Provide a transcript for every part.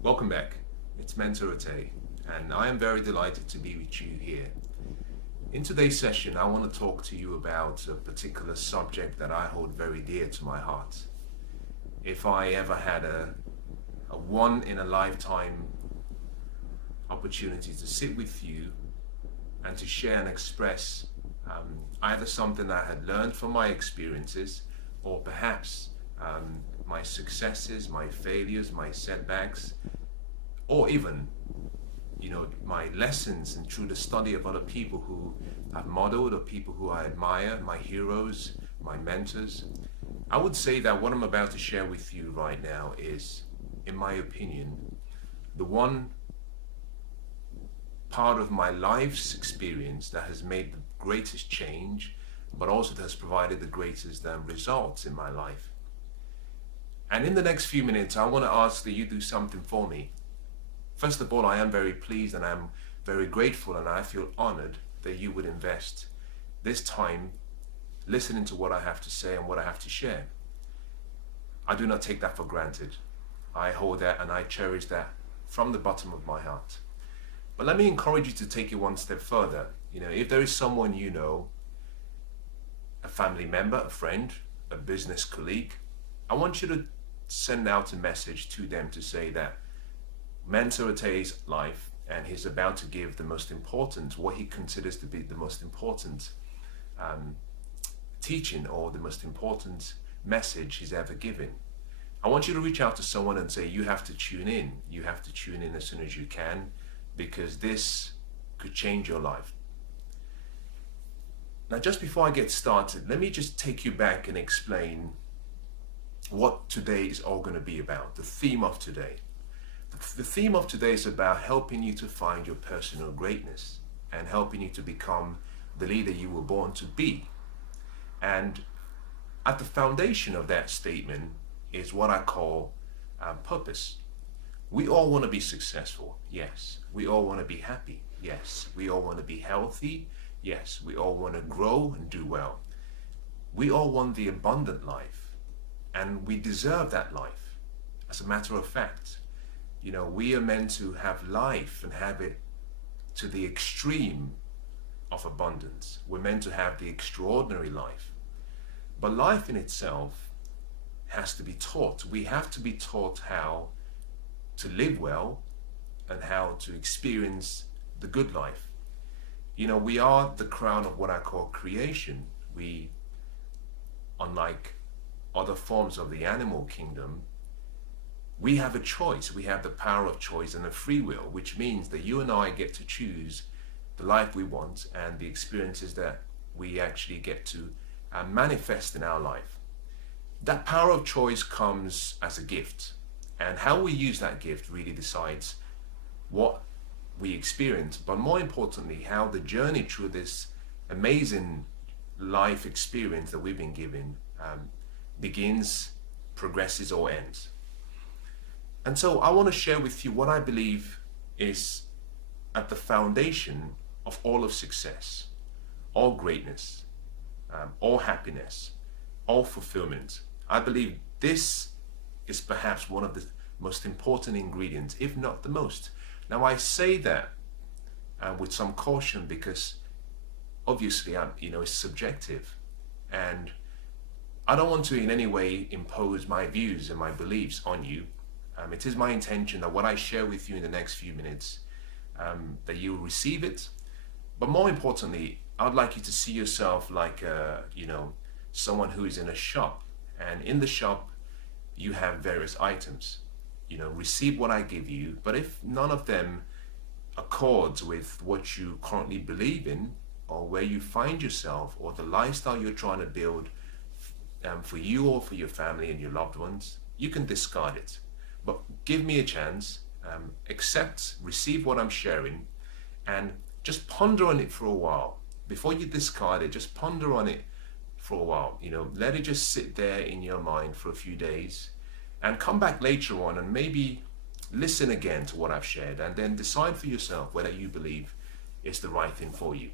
Welcome back. It's Mentor Ate, and I am very delighted to be with you here. In today's session, I want to talk to you about a particular subject that I hold very dear to my heart. If I ever had a one in a lifetime opportunity to sit with you and to share and express either something I had learned from my experiences or perhaps my successes, my failures, my setbacks, or even my lessons and through the study of other people who I've modeled or people who I admire, my heroes, my mentors. I would say that what I'm about to share with you right now is, in my opinion, the one part of my life's experience that has made the greatest change, but also that has provided the greatest results in my life. And in the next few minutes, I want to ask that you do something for me. First of all, I am very pleased and I'm very grateful and I feel honored that you would invest this time listening to what I have to say and what I have to share. I do not take that for granted. I hold that and I cherish that from the bottom of my heart. But let me encourage you to take it one step further. If there is someone you know, a family member, a friend, a business colleague, I want you to send out a message to them to say that Mentor Ate's life, and he's about to give the most important, what he considers to be the most important teaching or the most important message he's ever given. I want you to reach out to someone and say, you have to tune in. You have to tune in as soon as you can, because this could change your life. Now, just before I get started, let me just take you back and explain what today is all going to be about, the theme of today. The theme of today is about helping you to find your personal greatness and helping you to become the leader you were born to be. And at the foundation of that statement is what I call purpose. We all want to be successful, yes. We all want to be happy, yes. We all want to be healthy, yes. We all want to grow and do well. We all want the abundant life, and we deserve that life. As a matter of fact, we are meant to have life and have it to the extreme of abundance. We're meant to have the extraordinary life. But life in itself has to be taught. We have to be taught how to live well and how to experience the good life. We are the crown of what I call creation. We, unlike other forms of the animal kingdom, we have a choice. We have the power of choice and a free will, which means that you and I get to choose the life we want and the experiences that we actually get to manifest in our life. That power of choice comes as a gift, and how we use that gift really decides what we experience, but more importantly, how the journey through this amazing life experience that we've been given begins, progresses, or ends. And so I want to share with you what I believe is at the foundation of all of success, all greatness, all happiness, all fulfillment. I believe this is perhaps one of the most important ingredients, if not the most. Now, I say that with some caution because obviously, it's subjective, and I don't want to in any way impose my views and my beliefs on you. It is my intention that what I share with you in the next few minutes, that you will receive it. But more importantly, I'd like you to see yourself like, someone who is in a shop. And in the shop, you have various items. Receive what I give you. But if none of them accords with what you currently believe in, or where you find yourself, or the lifestyle you're trying to build for you or for your family and your loved ones, you can discard it. But give me a chance, accept, receive what I'm sharing, and just ponder on it for a while. Before you discard it, just ponder on it for a while. Let it just sit there in your mind for a few days, and come back later on and maybe listen again to what I've shared, and then decide for yourself whether you believe it's the right thing for you.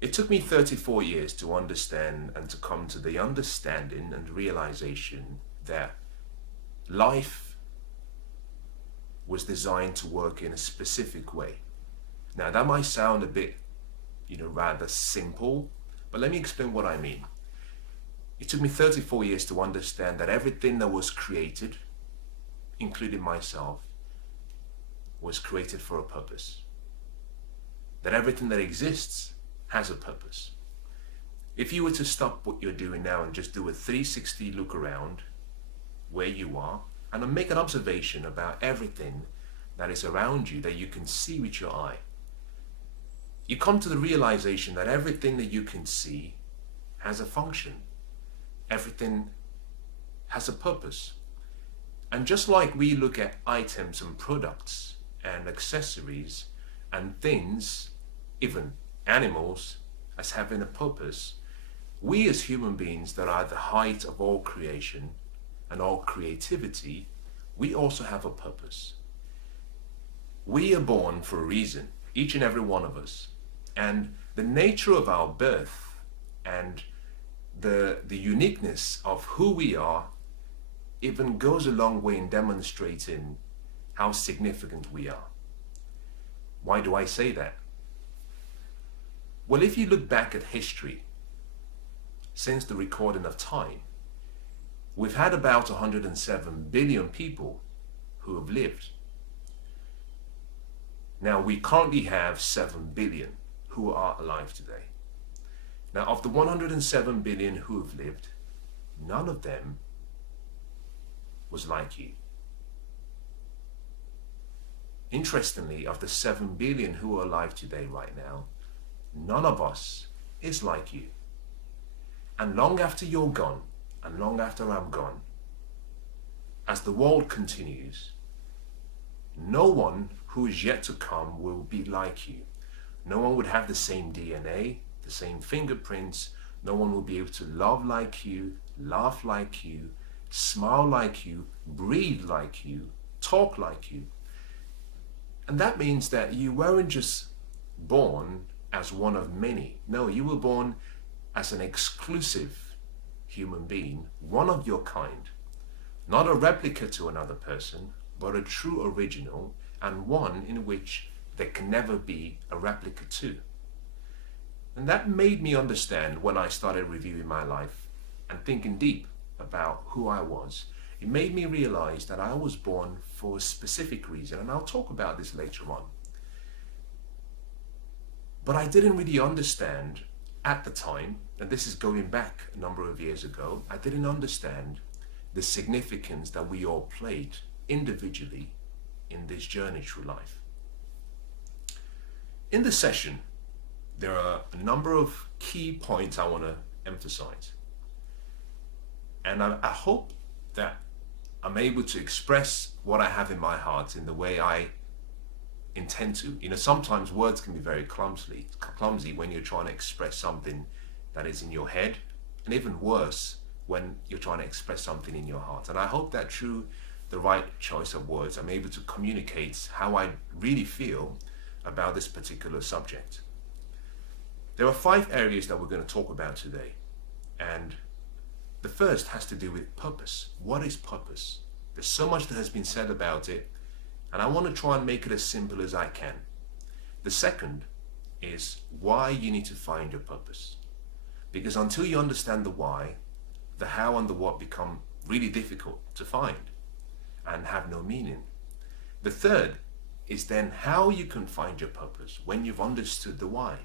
It took me 34 years to understand and to come to the understanding and realization that life was designed to work in a specific way. Now that might sound a bit, rather simple, but let me explain what I mean. It took me 34 years to understand that everything that was created, including myself, was created for a purpose. That everything that exists has a purpose. If you were to stop what you're doing now and just do a 360 look around where you are and make an observation about everything that is around you that you can see with your eye, you come to the realization that everything that you can see has a function. Everything has a purpose. And just like we look at items and products and accessories and things, even animals, as having a purpose, we as human beings that are at the height of all creation and all creativity, we also have a purpose. We are born for a reason, each and every one of us. And the nature of our birth and the uniqueness of who we are even goes a long way in demonstrating how significant we are. Why do I say that? Well, if you look back at history, since the recording of time, we've had about 107 billion people who have lived. Now, we currently have 7 billion who are alive today. Now, of the 107 billion who have lived, none of them was like you. Interestingly, of the 7 billion who are alive today right now, none of us is like you. And long after you're gone, and long after I'm gone, as the world continues, no one who is yet to come will be like you. No one would have the same DNA, the same fingerprints. No one will be able to love like you, laugh like you, smile like you, breathe like you, talk like you. And that means that you weren't just born as one of many. No, you were born as an exclusive human being, one of your kind. Not a replica to another person, but a true original, and one in which there can never be a replica to. And that made me understand when I started reviewing my life and thinking deep about who I was. It made me realize that I was born for a specific reason, and I'll talk about this later on. But I didn't really understand at the time, and this is going back a number of years ago, I didn't understand the significance that we all played individually in this journey through life. In this session, there are a number of key points I want to emphasize. And I hope that I'm able to express what I have in my heart in the way I intend to. Sometimes words can be very clumsy when you're trying to express something that is in your head, and even worse when you're trying to express something in your heart. And I hope that through the right choice of words, I'm able to communicate how I really feel about this particular subject. There are 5 areas that we're going to talk about today. And the first has to do with purpose. What is purpose? There's so much that has been said about it, and I want to try and make it as simple as I can. The second is why you need to find your purpose. Because until you understand the why, the how and the what become really difficult to find and have no meaning. The third is then how you can find your purpose when you've understood the why.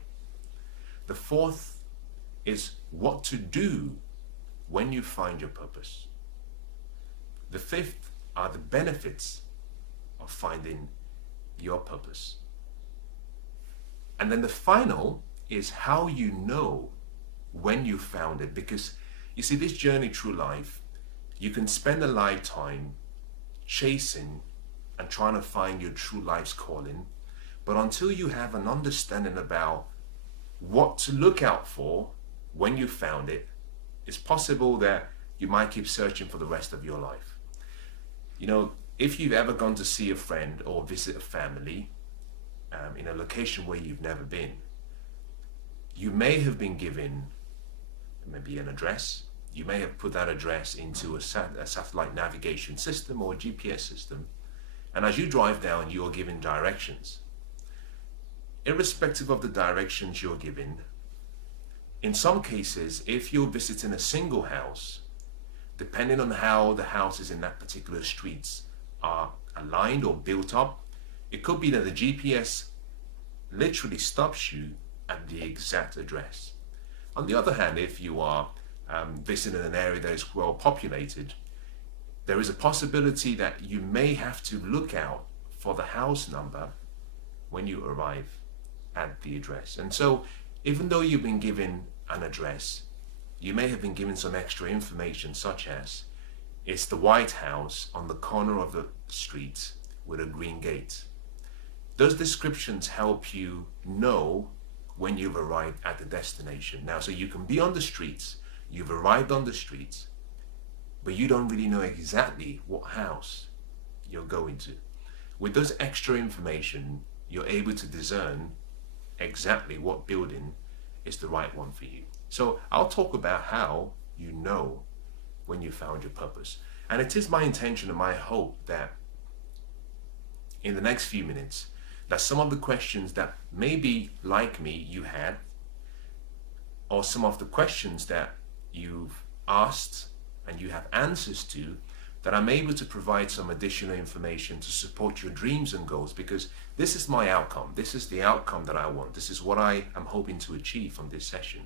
The fourth is what to do when you find your purpose. The fifth are the benefits of finding your purpose. And then the final is how you know when you found it. Because you see, this journey through life, you can spend a lifetime chasing and trying to find your true life's calling, but until you have an understanding about what to look out for when you found it, it's possible that you might keep searching for the rest of your life. If you've ever gone to see a friend or visit a family in a location where you've never been, you may have been given maybe an address. You may have put that address into a satellite navigation system or a GPS system, And as you drive down, you are given directions. Irrespective of the directions you're given, in some cases, if you're visiting a single house, depending on how the houses in that particular streets are aligned or built up, it could be that the GPS literally stops you at the exact address. On the other hand, if you are visiting an area that is well populated, there is a possibility that you may have to look out for the house number when you arrive at the address. And so, even though you've been given an address, you may have been given some extra information, such as it's the White House on the corner of the street with a green gate. Those descriptions help you know when you've arrived at the destination. Now, so you can be on the streets, you've arrived on the streets, but you don't really know exactly what house you're going to. With those extra information, you're able to discern exactly what building is the right one for you. So I'll talk about how you know when you found your purpose. And it is my intention and my hope that in the next few minutes, that some of the questions that maybe, like me, you had, or some of the questions that you've asked and you have answers to, that I'm able to provide some additional information to support your dreams and goals, because this is my outcome. This is the outcome that I want. This is what I am hoping to achieve from this session.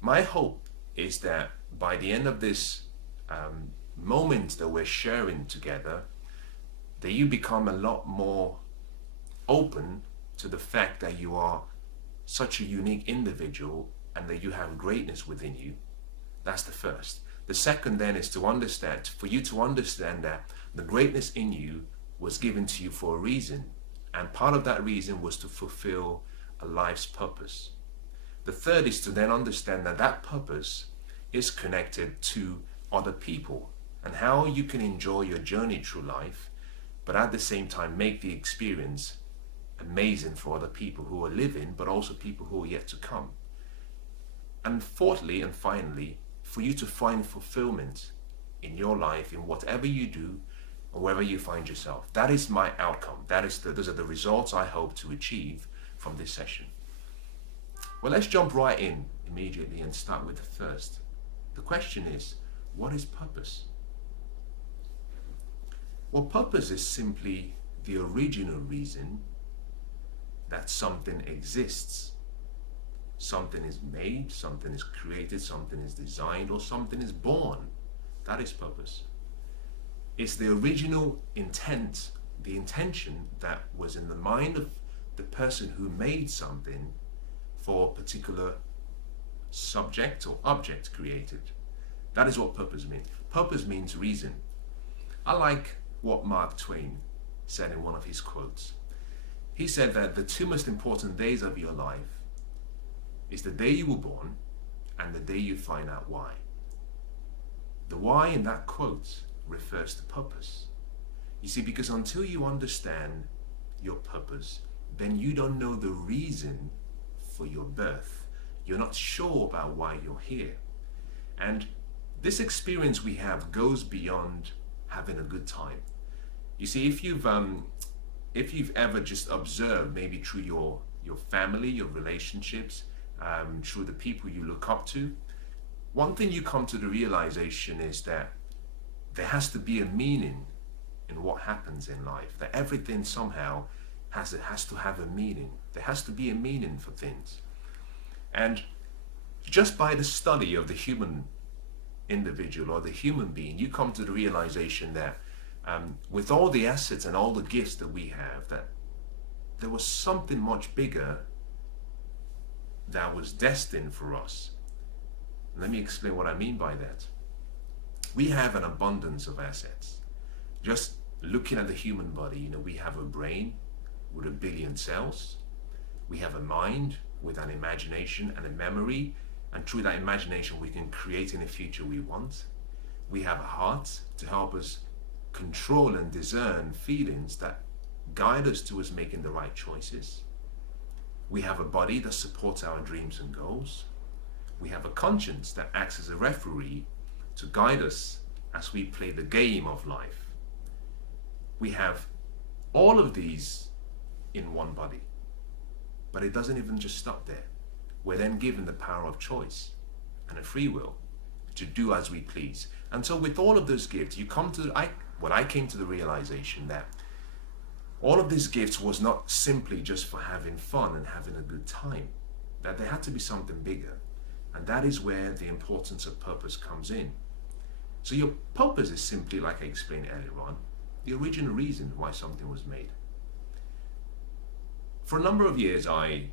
My hope is that by the end of this moment that we're sharing together, that you become a lot more open to the fact that you are such a unique individual and that you have greatness within you. That's the first. The second then is to understand, for you to understand that the greatness in you was given to you for a reason, and part of that reason was to fulfill a life's purpose. The third is to then understand that that purpose is connected to other people and how you can enjoy your journey through life, but at the same time make the experience amazing for other people who are living, but also people who are yet to come. And fourthly and finally, for you to find fulfillment in your life, in whatever you do, or wherever you find yourself. That is my outcome. Those are the results I hope to achieve from this session. Well, let's jump right in immediately and start with the first. The question is, what is purpose? Well, purpose is simply the original reason that something exists. Something is made, something is created, something is designed, or something is born. That is purpose. It's the original intent, the intention that was in the mind of the person who made something for a particular subject or object created. That is what purpose means. Purpose means reason. I like what Mark Twain said in one of his quotes. He said that the two most important days of your life is the day you were born and the day you find out why. The why in that quote refers to purpose. You see, because until you understand your purpose, then you don't know the reason for your birth. You're not sure about why you're here. And this experience we have goes beyond having a good time. You see, if you've ever just observed, maybe through your family, your relationships, through the people you look up to, one thing you come to the realization is that there has to be a meaning in what happens in life, that everything somehow has to have a meaning. There has to be a meaning for things. And just by the study of the human individual or the human being, you come to the realization that with all the assets and all the gifts that we have, that there was something much bigger that was destined for us. Let me explain what I mean by that. We have an abundance of assets. Just looking at the human body, we have a brain with 1 billion cells. We have a mind with an imagination and a memory, and through that imagination we can create in the future we want. We have a heart to help us control and discern feelings that guide us towards making the right choices. We have a body that supports our dreams and goals. We have a conscience that acts as a referee to guide us as we play the game of life. We have all of these in one body. But it doesn't even just stop there. We're then given the power of choice and a free will to do as we please. And so with all of those gifts, I came to the realization that all of these gifts was not simply just for having fun and having a good time, that there had to be something bigger. And that is where the importance of purpose comes in. So your purpose is simply, like I explained earlier on, the original reason why something was made. For a number of years, I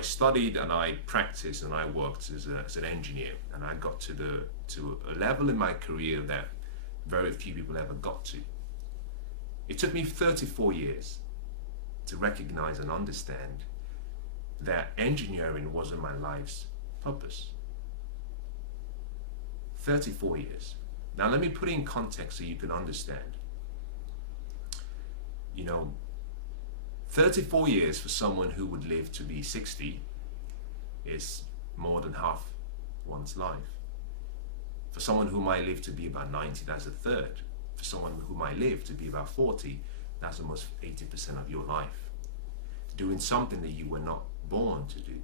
studied and I practiced and I worked as an engineer, and I got to a level in my career that very few people ever got to. It took me 34 years to recognize and understand that engineering wasn't my life's purpose. 34 years. Now let me put it in context so you can understand. 34 years for someone who would live to be 60 is more than half one's life. For someone who might live to be about 90, that's a third. For someone who might live to be about 40, that's almost 80% of your life. Doing something that you were not born to do.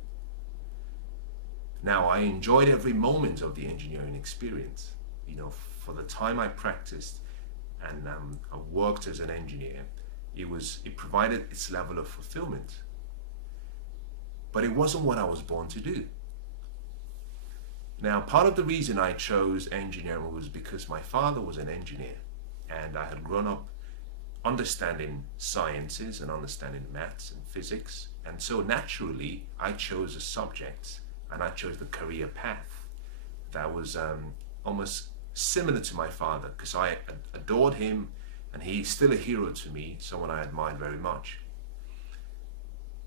Now, I enjoyed every moment of the engineering experience. For the time I practiced and I worked as an engineer, it provided its level of fulfillment. But it wasn't what I was born to do. Now, part of the reason I chose engineering was because my father was an engineer, and I had grown up understanding sciences and understanding maths and physics. And so naturally, I chose a subject and I chose the career path that was almost similar to my father, because I adored him and he's still a hero to me, someone I admired very much.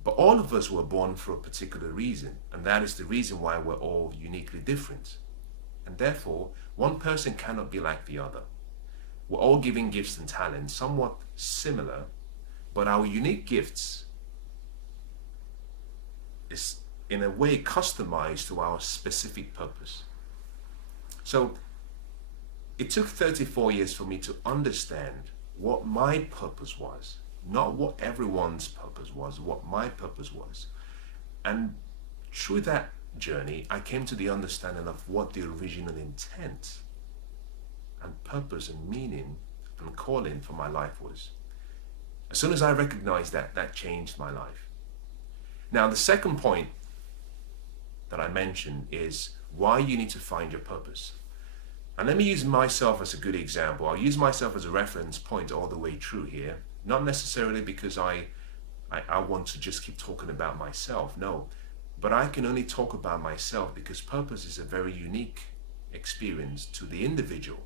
But all of us were born for a particular reason, and that is the reason why we're all uniquely different. And therefore, one person cannot be like the other. We're all given gifts and talents, somewhat similar, but our unique gifts is in a way customized to our specific purpose. So it took 34 years for me to understand what my purpose was, not what everyone's purpose was, what my purpose was. And through that journey, I came to the understanding of what the original intent and purpose and meaning and calling for my life was. As soon as I recognized that, that changed my life. Now, the second point that I mentioned is why you need to find your purpose. And let me use myself as a good example. I'll use myself as a reference point all the way through here. Not necessarily because I want to just keep talking about myself, no. But I can only talk about myself because purpose is a very unique experience to the individual.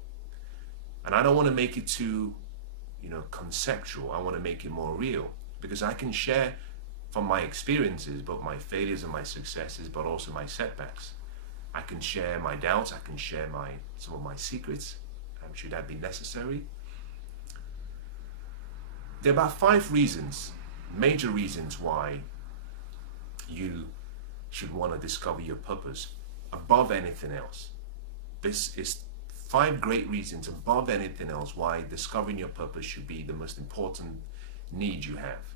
And I don't want to make it too, conceptual. I want to make it more real, because I can share from my experiences, both my failures and my successes, but also my setbacks. I can share my doubts. I can share some of my secrets, should that be necessary. There are about 5 reasons, major reasons why you should want to discover your purpose above anything else. This is 5 great reasons above anything else why discovering your purpose should be the most important need you have.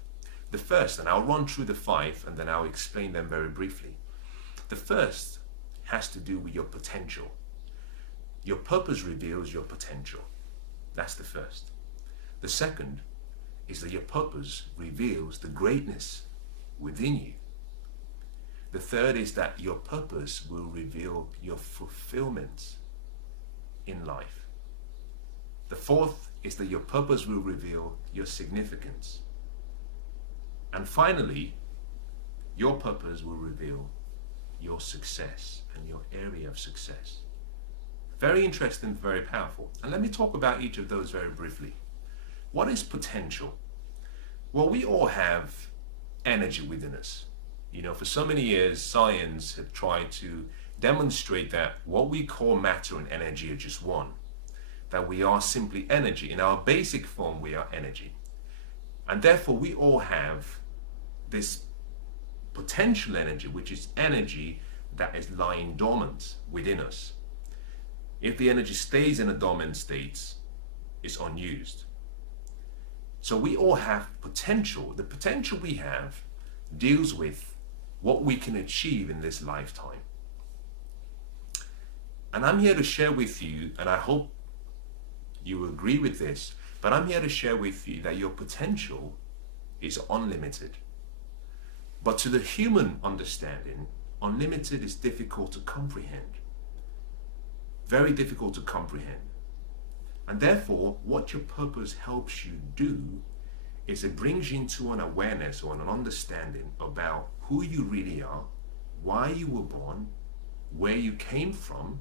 The first, and I'll run through the 5 and then I'll explain them very briefly. The first has to do with your potential. Your purpose reveals your potential. That's the first. The second is that your purpose reveals the greatness within you. The third is that your purpose will reveal your fulfillment in life. The fourth is that your purpose will reveal your significance. And finally, your purpose will reveal your success and your area of success. Very interesting, very powerful. And let me talk about each of those very briefly. What is potential? Well, we all have energy within us. For so many years, science have tried to demonstrate that what we call matter and energy are just one. That we are simply energy. In our basic form, we are energy. And therefore, we all have this potential energy, which is energy that is lying dormant within us. If the energy stays in a dormant state, it's unused. So we all have potential. The potential we have deals with what we can achieve in this lifetime. And I'm here to share with you, and I hope you agree with this, but I'm here to share with you that your potential is unlimited. But to the human understanding, unlimited is difficult to comprehend. Very difficult to comprehend. And therefore, what your purpose helps you do is it brings you into an awareness or an understanding about who you really are, why you were born, where you came from,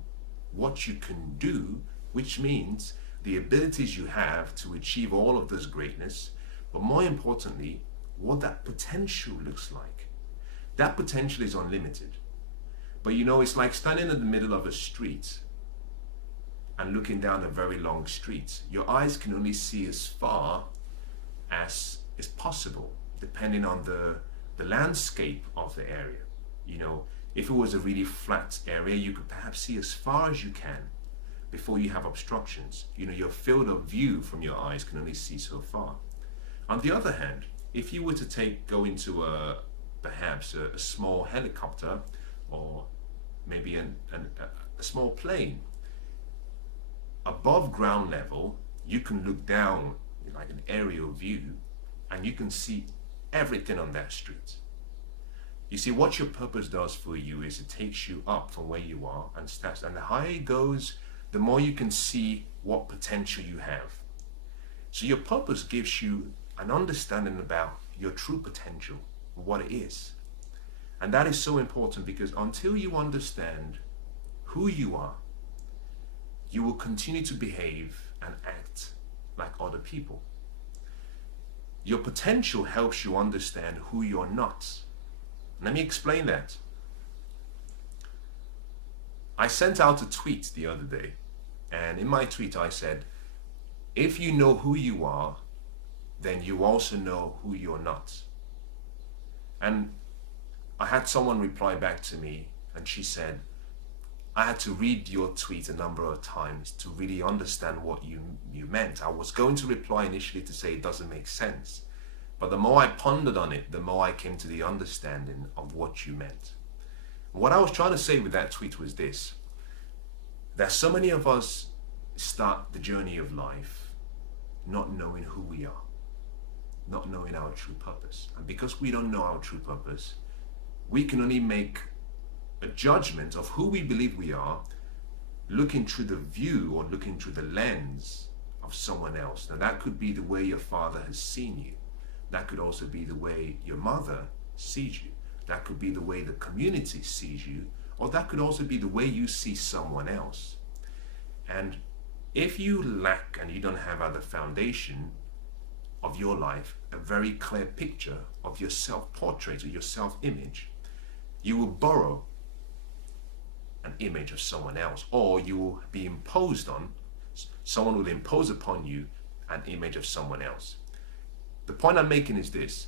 what you can do, which means the abilities you have to achieve all of this greatness, but more importantly, what that potential looks like. That potential is unlimited. But you know, it's like standing in the middle of a street and looking down a very long street. Your eyes can only see as far as is possible, depending on the landscape of the area. You know, if it was a really flat area, you could perhaps see as far as you can before you have obstructions. You know, your field of view from your eyes can only see so far. On the other hand, if you were to go into perhaps a small helicopter or maybe a small plane, above ground level, you can look down like an aerial view and you can see everything on that street. You see, what your purpose does for you is it takes you up from where you are and starts, and the higher it goes, the more you can see what potential you have. So your purpose gives you an understanding about your true potential, what it is. And that is so important, because until you understand who you are, you will continue to behave and act like other people. Your potential helps you understand who you're not. Let me explain that. I sent out a tweet the other day, and in my tweet I said, if you know who you are, then you also know who you're not. And I had someone reply back to me, and she said, I had to read your tweet a number of times to really understand what you meant. I was going to reply initially to say it doesn't make sense, but the more I pondered on it, the more I came to the understanding of what you meant. What I was trying to say with that tweet was this: that so many of us start the journey of life not knowing who we are, not knowing our true purpose. And because we don't know our true purpose, we can only make a judgment of who we believe we are looking through the view or looking through the lens of someone else. Now that could be the way your father has seen you. That could also be the way your mother sees you. That could be the way the community sees you, or that could also be the way you see someone else. And if you lack and you don't have at the foundation of your life a very clear picture of your self-portrait or your self-image, you will borrow an image of someone else, or you will be imposed on, someone will impose upon you an image of someone else. The point I'm making is this: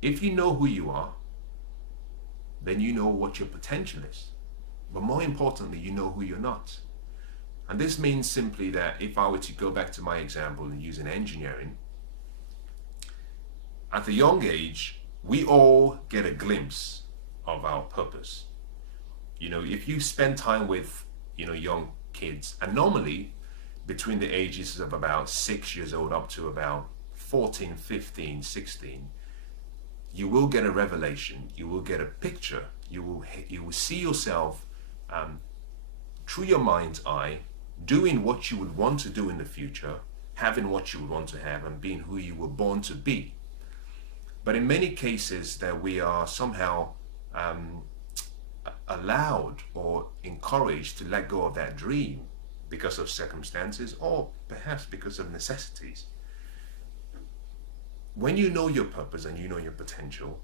if you know who you are, then you know what your potential is. But more importantly, you know who you're not. And this means simply that if I were to go back to my example and use an engineering, at a young age, we all get a glimpse of our purpose. You know, if you spend time with, young kids, and normally between the ages of about 6 years old up to about 14, 15, 16, you will get a revelation, you will get a picture, you will see yourself through your mind's eye, doing what you would want to do in the future, having what you would want to have, and being who you were born to be. But in many cases that we are somehow allowed or encouraged to let go of that dream because of circumstances, or perhaps because of necessities. When you know your purpose and you know your potential,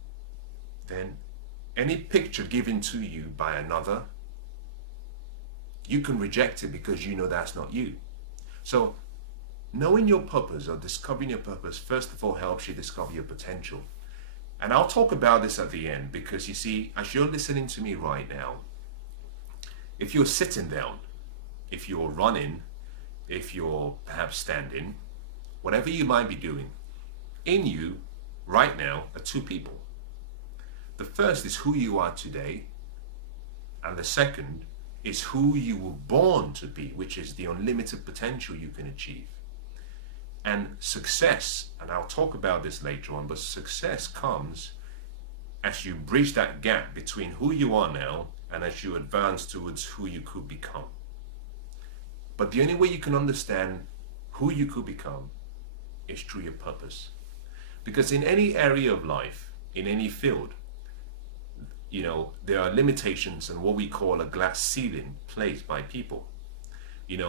then any picture given to you by another, you can reject it because you know that's not you. So knowing your purpose or discovering your purpose, first of all, helps you discover your potential. And I'll talk about this at the end, because you see, as you're listening to me right now, if you're sitting down, if you're running, if you're perhaps standing, whatever you might be doing, in you right now are two people. The first is who you are today, and the second is who you were born to be, which is the unlimited potential you can achieve. And success, and I'll talk about this later on, but success comes as you bridge that gap between who you are now and as you advance towards who you could become. But the only way you can understand who you could become is through your purpose. Because in any area of life, in any field, there are limitations and what we call a glass ceiling placed by people. In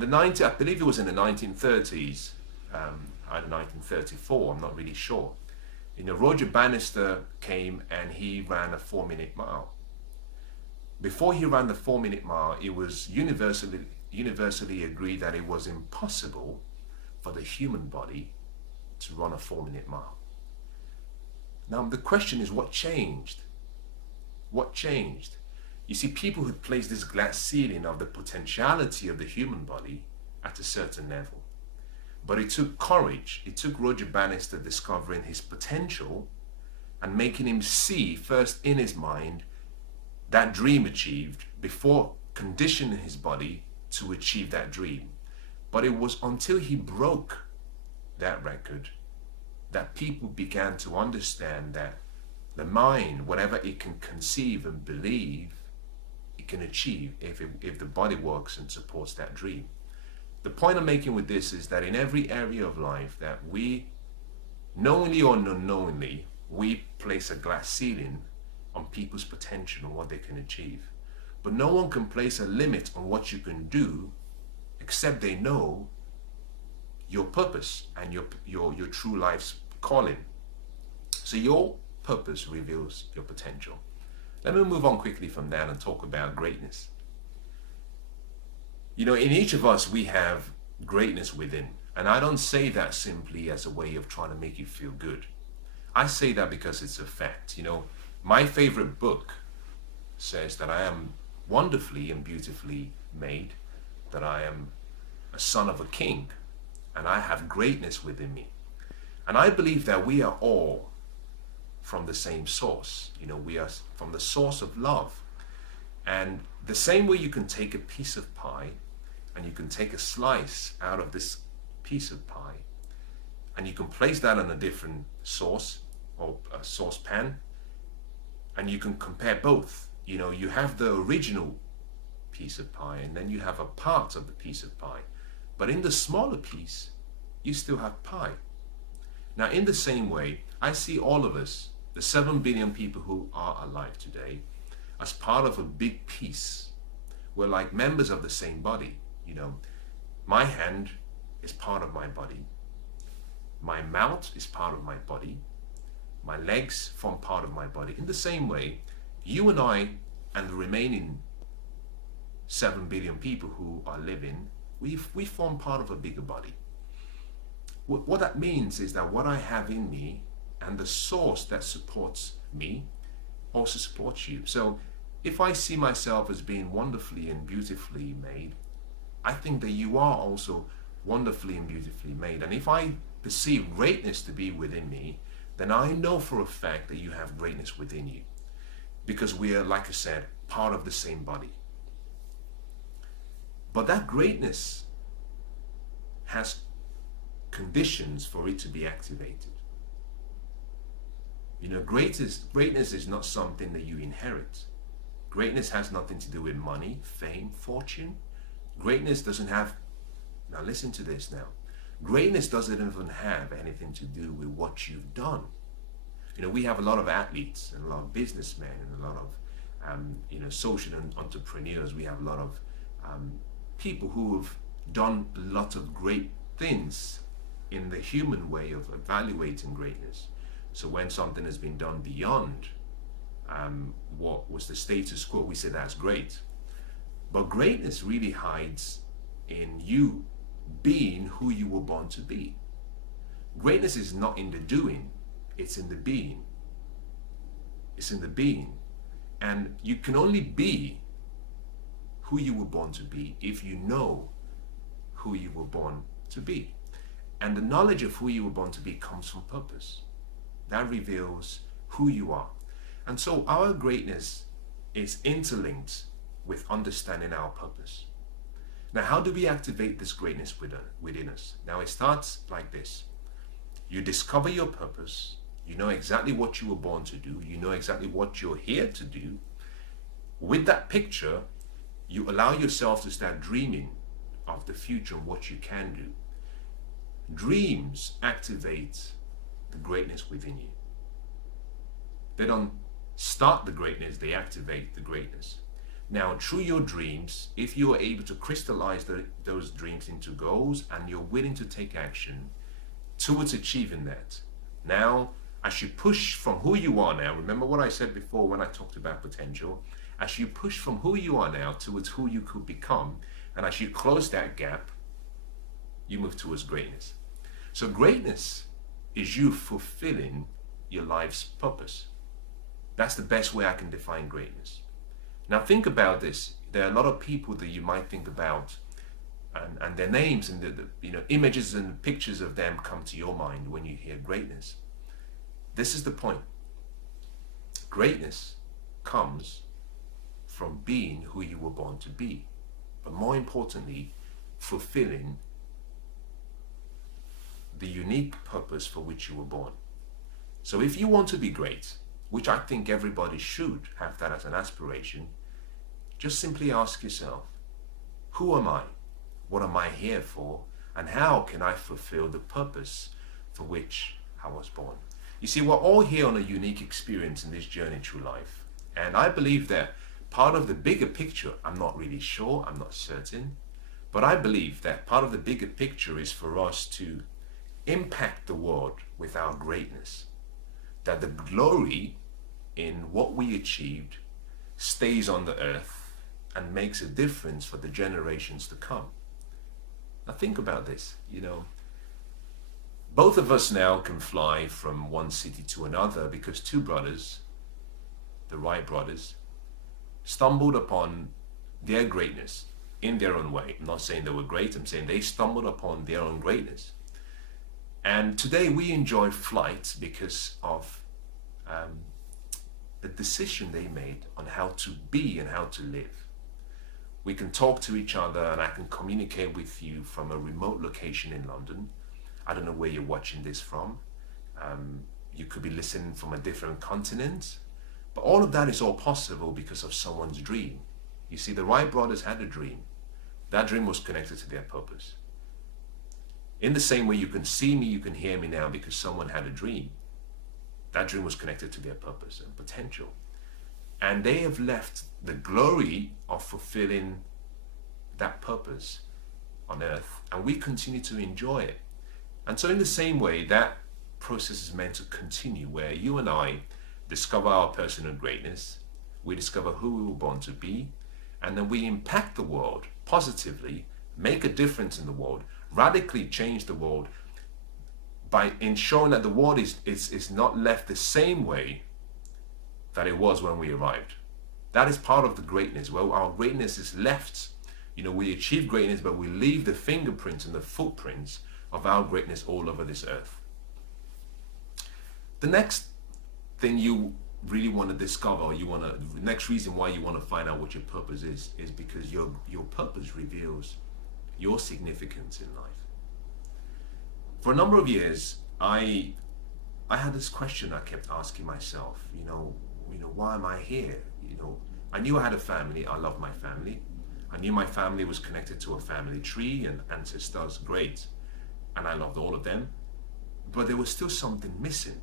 the I believe it was in the 1930s, either 1934, I'm not really sure. Roger Bannister came and he ran a 4-minute mile. Before he ran the 4-minute mile, it was universally agreed that it was impossible for the human body to run a 4-minute mile. Now the question is, what changed? What changed? You see, people had placed this glass ceiling of the potentiality of the human body at a certain level. But it took courage. It took Roger Bannister discovering his potential and making him see first in his mind that dream achieved before conditioning his body to achieve that dream. But it was until he broke that record that people began to understand that the mind, whatever it can conceive and believe, it can achieve if the body works and supports that dream. The point I'm making with this is that in every area of life that we, knowingly or unknowingly, we place a glass ceiling on people's potential and what they can achieve. But no one can place a limit on what you can do except they know your purpose and your true life's calling. So your purpose reveals your potential. Let me move on quickly from that and talk about greatness. In each of us, we have greatness within. And I don't say that simply as a way of trying to make you feel good. I say that because it's a fact. My favorite book says that I am wonderfully and beautifully made, that I am a son of a king, and I have greatness within me. And I believe that we are all from the same source. We are from the source of love. And the same way you can take a piece of pie and you can take a slice out of this piece of pie and you can place that on a different sauce or a saucepan and you can compare both. You have the original piece of pie and then you have a part of the piece of pie. But in the smaller piece, you still have pie. Now, in the same way, I see all of us, the 7 billion people who are alive today, as part of a big piece. We're like members of the same body. My hand is part of my body. My mouth is part of my body. My legs form part of my body. In the same way, you and I and the remaining 7 billion people who are living, we form part of a bigger body. What that means is that what I have in me and the source that supports me also supports you. So if I see myself as being wonderfully and beautifully made, I think that you are also wonderfully and beautifully made. And if I perceive greatness to be within me, then I know for a fact that you have greatness within you. Because we are, like I said, part of the same body. But that greatness has conditions for it to be activated. Greatness is not something that you inherit. Greatness has nothing to do with money, fame, fortune. Greatness doesn't have, now listen to this now. Greatness doesn't even have anything to do with what you've done. We have a lot of athletes and a lot of businessmen and a lot of social entrepreneurs. We have a lot of people who have done a lot of great things in the human way of evaluating greatness. So when something has been done beyond what was the status quo, we say that's great. But greatness really hides in you being who you were born to be. Greatness is not in the doing, it's in the being. It's in the being. And you can only be who you were born to be if you know who you were born to be. And the knowledge of who you were born to be comes from purpose. That reveals who you are. And so our greatness is interlinked with understanding our purpose. Now, how do we activate this greatness within us? Now, it starts like this. You discover your purpose. You know exactly what you were born to do. You know exactly what you're here to do. With that picture, you allow yourself to start dreaming of the future and what you can do. Dreams activate the greatness within you. They don't start the greatness, they activate the greatness. Now, through your dreams, if you are able to crystallize those dreams into goals and you're willing to take action towards achieving that, now, as you push from who you are now, remember what I said before when I talked about potential, as you push from who you are now towards who you could become, and as you close that gap, you move towards greatness. So greatness is you fulfilling your life's purpose. That's the best way I can define greatness. Now think about this. There are a lot of people that you might think about, and their names and the images and pictures of them come to your mind when you hear greatness. This is the point. Greatness comes from being who you were born to be, but more importantly, fulfilling the unique purpose for which you were born. So if you want to be great, which I think everybody should have that as an aspiration, just simply ask yourself, who am I? What am I here for? And how can I fulfill the purpose for which I was born? You see, we're all here on a unique experience in this journey through life. And I believe that part of the bigger picture, I'm not really sure, I'm not certain, but I believe that part of the bigger picture is for us to impact the world with our greatness. That the glory in what we achieved stays on the earth and makes a difference for the generations to come. Now think about this, both of us now can fly from one city to another because two brothers, the Wright brothers, stumbled upon their greatness in their own way. I'm not saying they were great, I'm saying they stumbled upon their own greatness. And today we enjoy flight because of the decision they made on how to be and how to live. We can talk to each other and I can communicate with you from a remote location in London. I don't know where you're watching this from. You could be listening from a different continent. But all of that is all possible because of someone's dream. You see, the Wright brothers had a dream. That dream was connected to their purpose. In the same way you can see me, you can hear me now because someone had a dream. That dream was connected to their purpose and potential. And they have left the glory of fulfilling that purpose on earth. And we continue to enjoy it. And so in the same way, that process is meant to continue where you and I discover our personal greatness, we discover who we were born to be, and then we impact the world positively, make a difference in the world, radically change the world by ensuring that the world is not left the same way that it was when we arrived. That is part of the greatness, where our greatness is left. We achieve greatness, but we leave the fingerprints and the footprints of our greatness all over this earth. The next thing you really want to discover, or the next reason why you want to find out what your purpose is because your purpose reveals your significance in life. For a number of years, I had this question I kept asking myself, why am I here? I knew I had a family, I love my family. I knew my family was connected to a family tree and ancestors, great, and I loved all of them. But there was still something missing.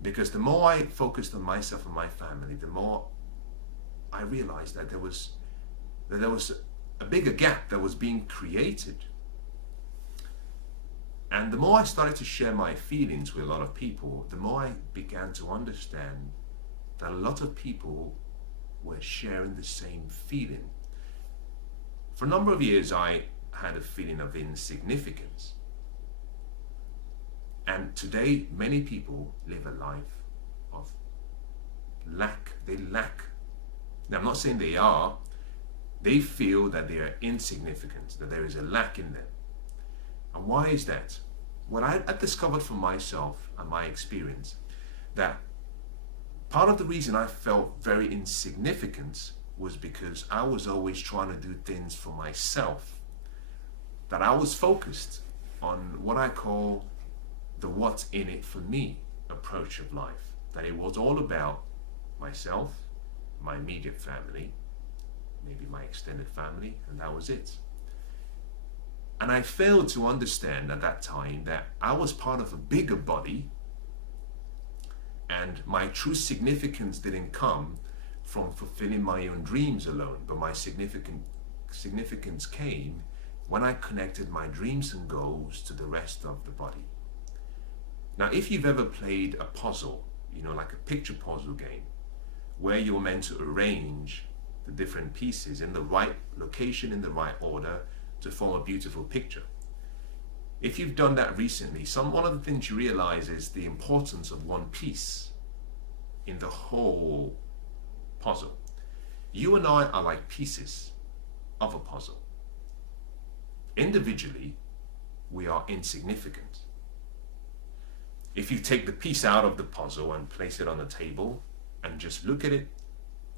Because the more I focused on myself and my family, the more I realized that there was a bigger gap that was being created. And the more I started to share my feelings with a lot of people, the more I began to understand that a lot of people were sharing the same feeling. For a number of years, I had a feeling of insignificance. And today, many people live a life of lack. They lack. Now, I'm not saying they are, They feel that they are insignificant, that there is a lack in them. And why is that? Well, I discovered for myself and my experience that part of the reason I felt very insignificant was because I was always trying to do things for myself. That I was focused on what I call the what's in it for me approach of life. That it was all about myself, my immediate family, maybe my extended family, and that was it. And I failed to understand at that time that I was part of a bigger body, and my true significance didn't come from fulfilling my own dreams alone, but my significance came when I connected my dreams and goals to the rest of the body. Now, if you've ever played a puzzle, like a picture puzzle game, where you're meant to arrange the different pieces in the right location, in the right order, to form a beautiful picture. If you've done that recently, one of the things you realize is the importance of one piece in the whole puzzle. You and I are like pieces of a puzzle. Individually, we are insignificant. If you take the piece out of the puzzle and place it on the table and just look at it,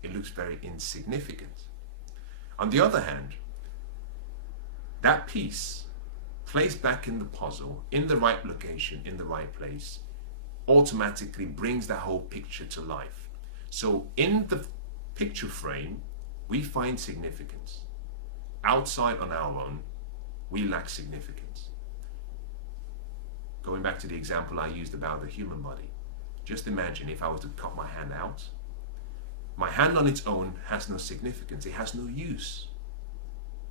it looks very insignificant. On the other hand, that piece placed back in the puzzle, in the right location, in the right place, automatically brings the whole picture to life. So in the picture frame, we find significance. Outside on our own, we lack significance. Going back to the example I used about the human body, just imagine if I were to cut my hand out. My hand on its own has no significance. It has no use.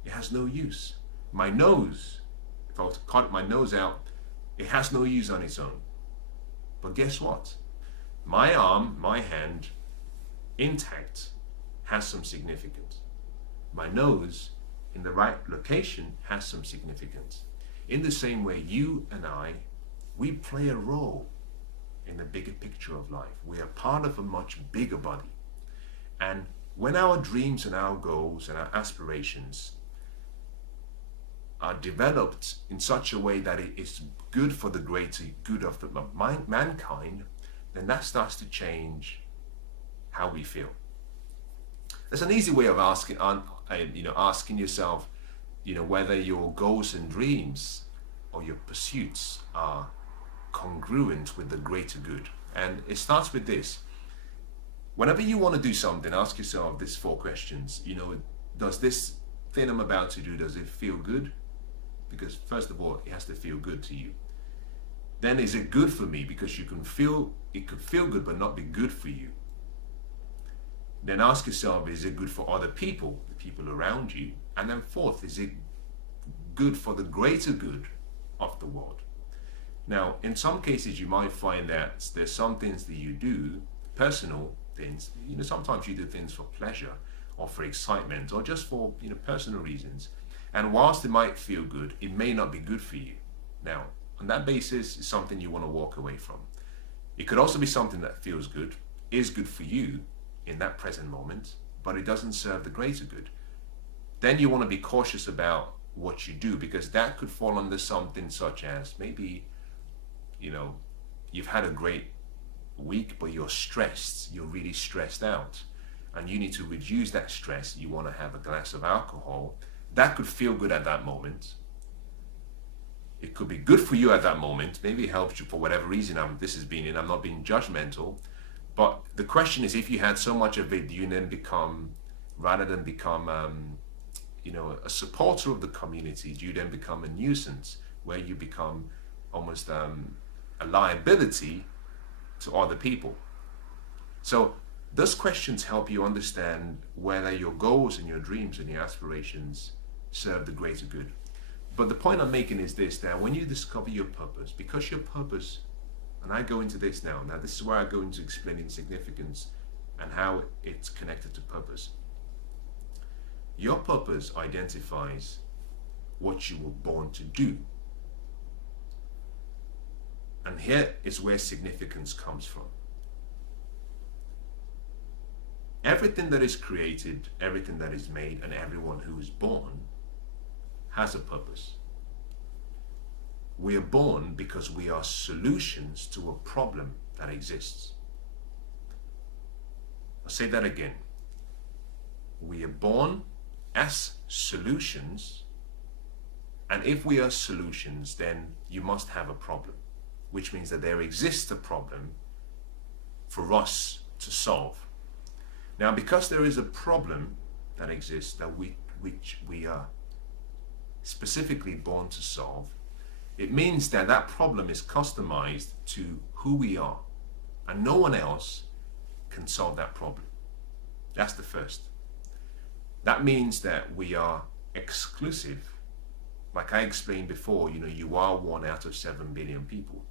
It has no use. My nose, if I were to cut my nose out, it has no use on its own. But guess what? My arm, my hand, intact, has some significance. My nose, in the right location, has some significance. In the same way, you and I, we play a role in the bigger picture of life. We are part of a much bigger body. And when our dreams and our goals and our aspirations are developed in such a way that it is good for the greater good of mankind, then that starts to change how we feel. There's an easy way of asking yourself, whether your goals and dreams or your pursuits are congruent with the greater good. And it starts with this. Whenever you want to do something, ask yourself these 4 questions. Does this thing I'm about to do, does it feel good? Because first of all, it has to feel good to you. Then is it good for me? Because it could feel good but not be good for you. Then ask yourself, is it good for other people, the people around you? And then 4th, is it good for the greater good of the world? Now, in some cases, you might find that there's some things that you do, personal things, sometimes you do things for pleasure or for excitement or just for, personal reasons. And whilst it might feel good, it may not be good for you. Now, on that basis, it's something you want to walk away from. It could also be something that feels good, is good for you in that present moment, but it doesn't serve the greater good. Then you want to be cautious about what you do, because that could fall under something such as maybe, you've had a great week, but you're stressed, you're really stressed out, and you need to reduce that stress. You want to have a glass of alcohol. That could feel good at that moment. It could be good for you at that moment. Maybe it helps you for whatever reason. I'm not being judgmental. But the question is, if you had so much of it, do you then become, rather than become, a supporter of the community, do you then become a nuisance, where you become almost a liability to other people? So those questions help you understand whether your goals and your dreams and your aspirations serve the greater good. But the point I'm making is this, that when you discover your purpose, because your purpose, and I go into this now, this is where I go into explaining significance and how it's connected to purpose. Your purpose identifies what you were born to do. And here is where significance comes from. Everything that is created, everything that is made, and everyone who is born has a purpose. We are born because we are solutions to a problem that exists. I'll say that again. We are born as solutions, and if we are solutions, then you must have a problem, which means that there exists a problem for us to solve. Now, because there is a problem that exists that which we are specifically born to solve, it means that that problem is customized to who we are, and no one else can solve that problem. That's the first. That means that we are exclusive. Like I explained before, you are 1 out of 7 billion people.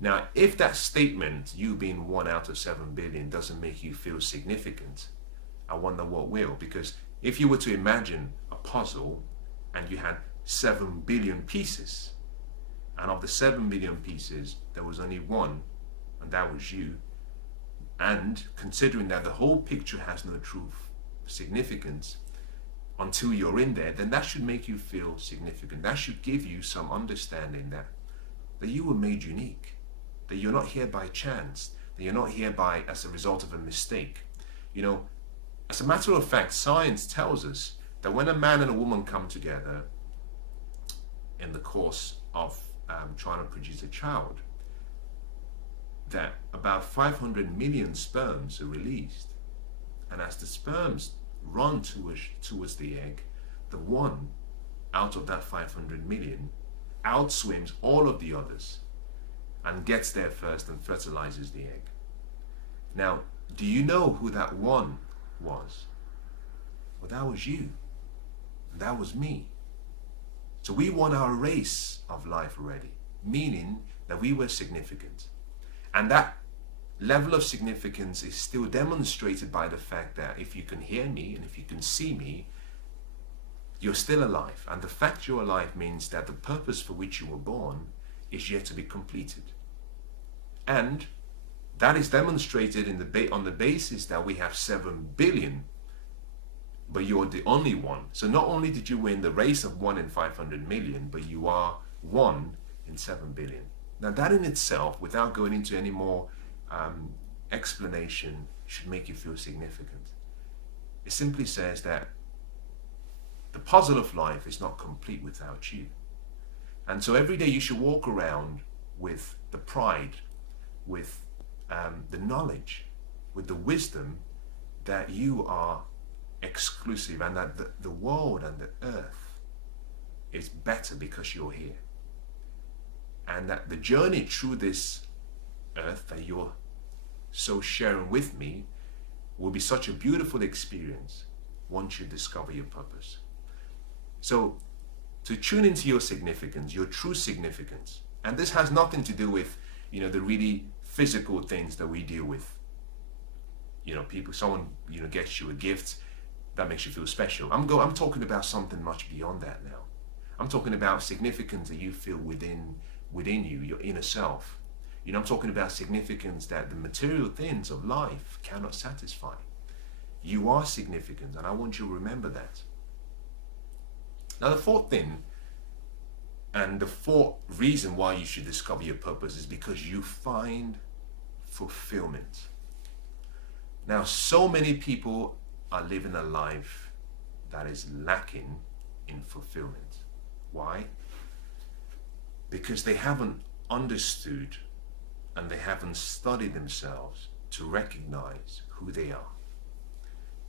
Now, if that statement, you being 1 out of 7 billion, doesn't make you feel significant, I wonder what will. Because if you were to imagine a puzzle and you had 7 billion pieces, and of the 7 billion pieces, there was only one, and that was you, and considering that the whole picture has no true significance until you're in there, then that should make you feel significant. That should give you some understanding that you were made unique, that you're not here by chance, that you're not here as a result of a mistake. As a matter of fact, science tells us that when a man and a woman come together in the course of trying to produce a child, that about 500 million sperms are released. And as the sperms run towards the egg, the one out of that 500 million outswims all of the others and gets there first and fertilizes the egg. Now, do you know who that one was? Well, that was you. That was me. So we won our race of life already, meaning that we were significant. And that level of significance is still demonstrated by the fact that if you can hear me and if you can see me, you're still alive. And the fact you're alive means that the purpose for which you were born is yet to be completed. And that is demonstrated on the basis that we have 7 billion, but you're the only one. So not only did you win the race of 1 in 500 million, but you are 1 in 7 billion. Now that in itself, without going into any more explanation, should make you feel significant. It simply says that the puzzle of life is not complete without you. And so every day you should walk around with the pride, with the knowledge, with the wisdom that you are exclusive and that the world and the earth is better because you're here. And that the journey through this earth that you're so sharing with me will be such a beautiful experience once you discover your purpose. So to tune into your significance, your true significance, and this has nothing to do with, the really physical things that we deal with. Someone, gets you a gift that makes you feel special. I'm talking about something much beyond that now. I'm talking about significance that you feel within you, your inner self. I'm talking about significance that the material things of life cannot satisfy. You are significant, and I want you to remember that. Now, the fourth thing, and the fourth reason why you should discover your purpose, is because you find fulfillment. Now, so many people are living a life that is lacking in fulfillment. Why? Because they haven't understood and they haven't studied themselves to recognize who they are.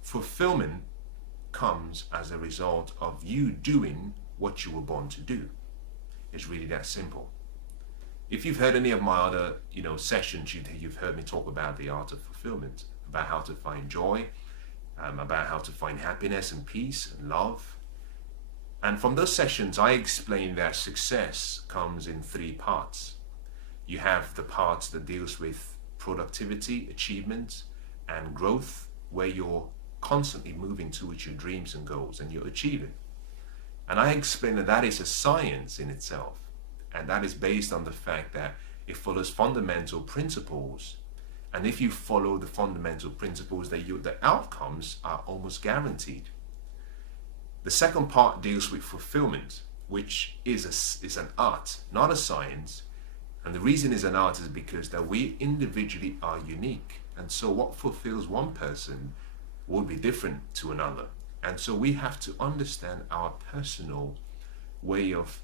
Fulfillment comes as a result of you doing what you were born to do. It's really that simple. If you've heard any of my other, sessions, you've heard me talk about the art of fulfillment, about how to find joy, about how to find happiness and peace and love. And from those sessions, I explain that success comes in 3 parts. You have the part that deals with productivity, achievement, and growth, where you're constantly moving towards your dreams and goals and you're achieving. And I explain that is a science in itself. And that is based on the fact that it follows fundamental principles And if you follow the fundamental principles, the outcomes are almost guaranteed. The second part deals with fulfillment, which is an art, not a science. And the reason is an art is because that we individually are unique. And so what fulfills one person will be different to another. And so we have to understand our personal way of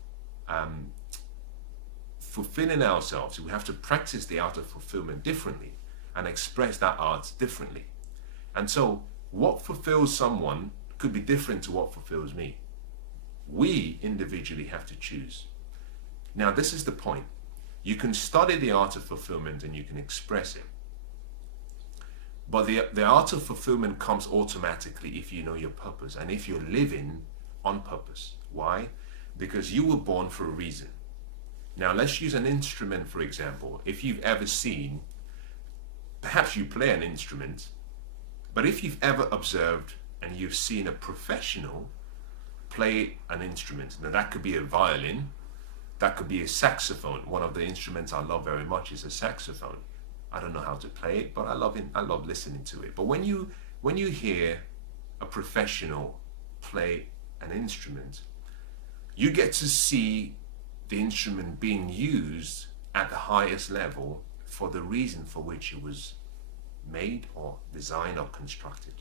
fulfilling ourselves. We have to practice the art of fulfillment differently and express that art differently. And so what fulfills someone could be different to what fulfills me. We individually have to choose. Now, this is the point. You can study the art of fulfillment and you can express it. But the art of fulfillment comes automatically if you know your purpose and if you're living on purpose. Why? Because you were born for a reason. Now, let's use an instrument, for example. If you've ever seen, perhaps you play an instrument, but if you've ever observed and you've seen a professional play an instrument, now that could be a violin, that could be a saxophone. One of the instruments I love very much is a saxophone. I don't know how to play it, but I love listening to it. But when you hear a professional play an instrument, you get to see the instrument being used at the highest level for the reason for which it was made or designed or constructed.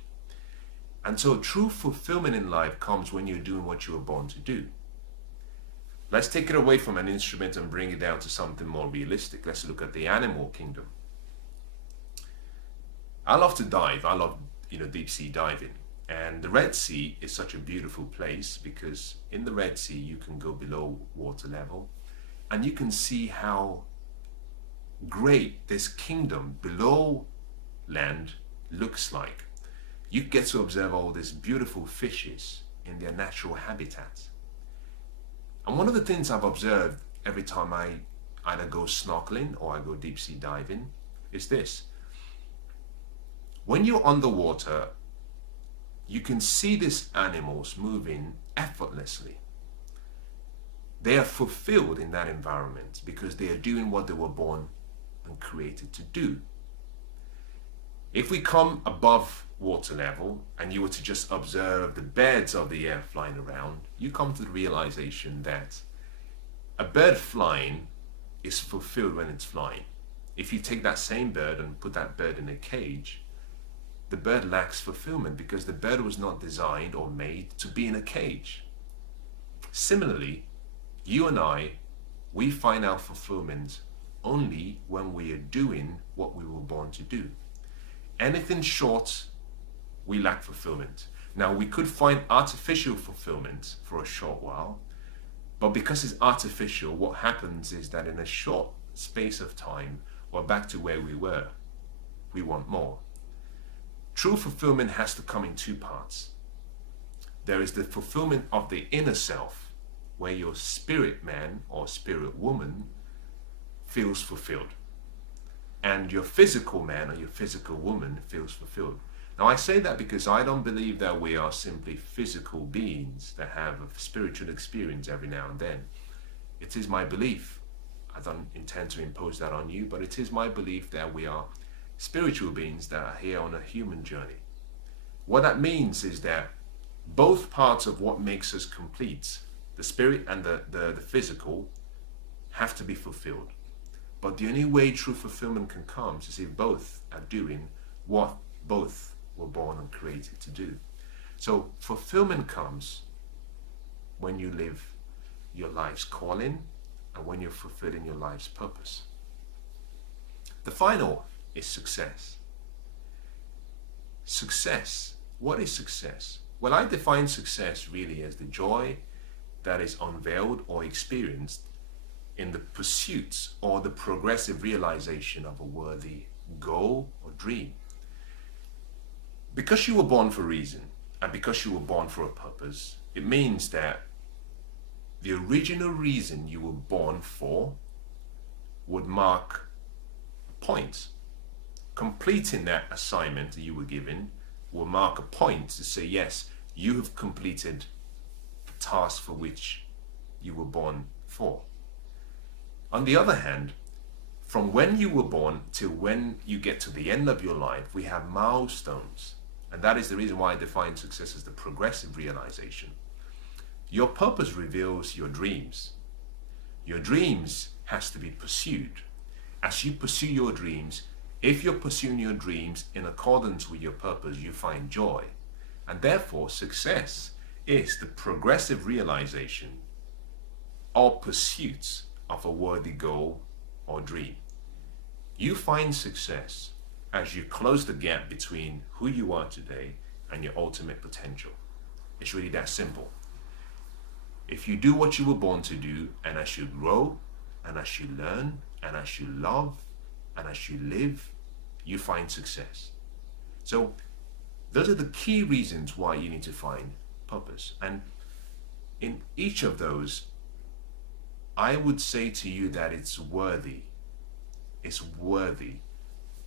And so true fulfillment in life comes when you're doing what you were born to do. Let's take it away from an instrument and bring it down to something more realistic. Let's look at the animal kingdom. I love to dive. I love, deep sea diving. And the Red Sea is such a beautiful place because in the Red Sea you can go below water level and you can see how great this kingdom below land looks like. You get to observe all these beautiful fishes in their natural habitat. And one of the things I've observed every time I either go snorkeling or I go deep sea diving is this. When you're underwater, you can see these animals moving effortlessly. They are fulfilled in that environment because they are doing what they were born and created to do. If we come above water level and you were to just observe the birds of the air flying around, you come to the realization that a bird flying is fulfilled when it's flying. If you take that same bird and put that bird in a cage, the bird lacks fulfillment because the bird was not designed or made to be in a cage. Similarly, you and I, we find our fulfillment only when we are doing what we were born to do. Anything short, we lack fulfillment. Now, we could find artificial fulfillment for a short while, but because it's artificial, what happens is that in a short space of time, we're back to where we were. We want more. True fulfillment has to come in two parts. There is the fulfillment of the inner self, where your spirit man or spirit woman feels fulfilled, and your physical man or your physical woman feels fulfilled. Now, I say that because I don't believe that we are simply physical beings that have a spiritual experience every now and then. It is my belief. I don't intend to impose that on you, but it is my belief that we are spiritual beings that are here on a human journey. What that means is that both parts of what makes us complete, the spirit and the physical, have to be fulfilled. But the only way true fulfillment can come is if both are doing what both were born and created to do. So fulfillment comes when you live your life's calling and when you're fulfilling your life's purpose. The final is success. Success. What is success? Well, I define success really as the joy that is unveiled or experienced in the pursuit or the progressive realization of a worthy goal or dream. Because you were born for a reason and because you were born for a purpose, it means that the original reason you were born for would mark a point. Completing that assignment that you were given will mark a point to say, yes, you have completed the task for which you were born for. On the other hand, From when you were born till when you get to the end of your life, we have milestones. And that is the reason why I define success as the progressive realization. Your purpose reveals your dreams. Your dreams has to be pursued. As you pursue your dreams, if you're pursuing your dreams in accordance with your purpose, you find joy. And therefore, success is the progressive realization or pursuit of a worthy goal or dream. You find success as you close the gap between who you are today and your ultimate potential. It's really that simple. If you do what you were born to do, and as you grow, and as you learn, and as you love, and as you live, you find success. So those are the key reasons why you need to find purpose. And in each of those, I would say to you that it's worthy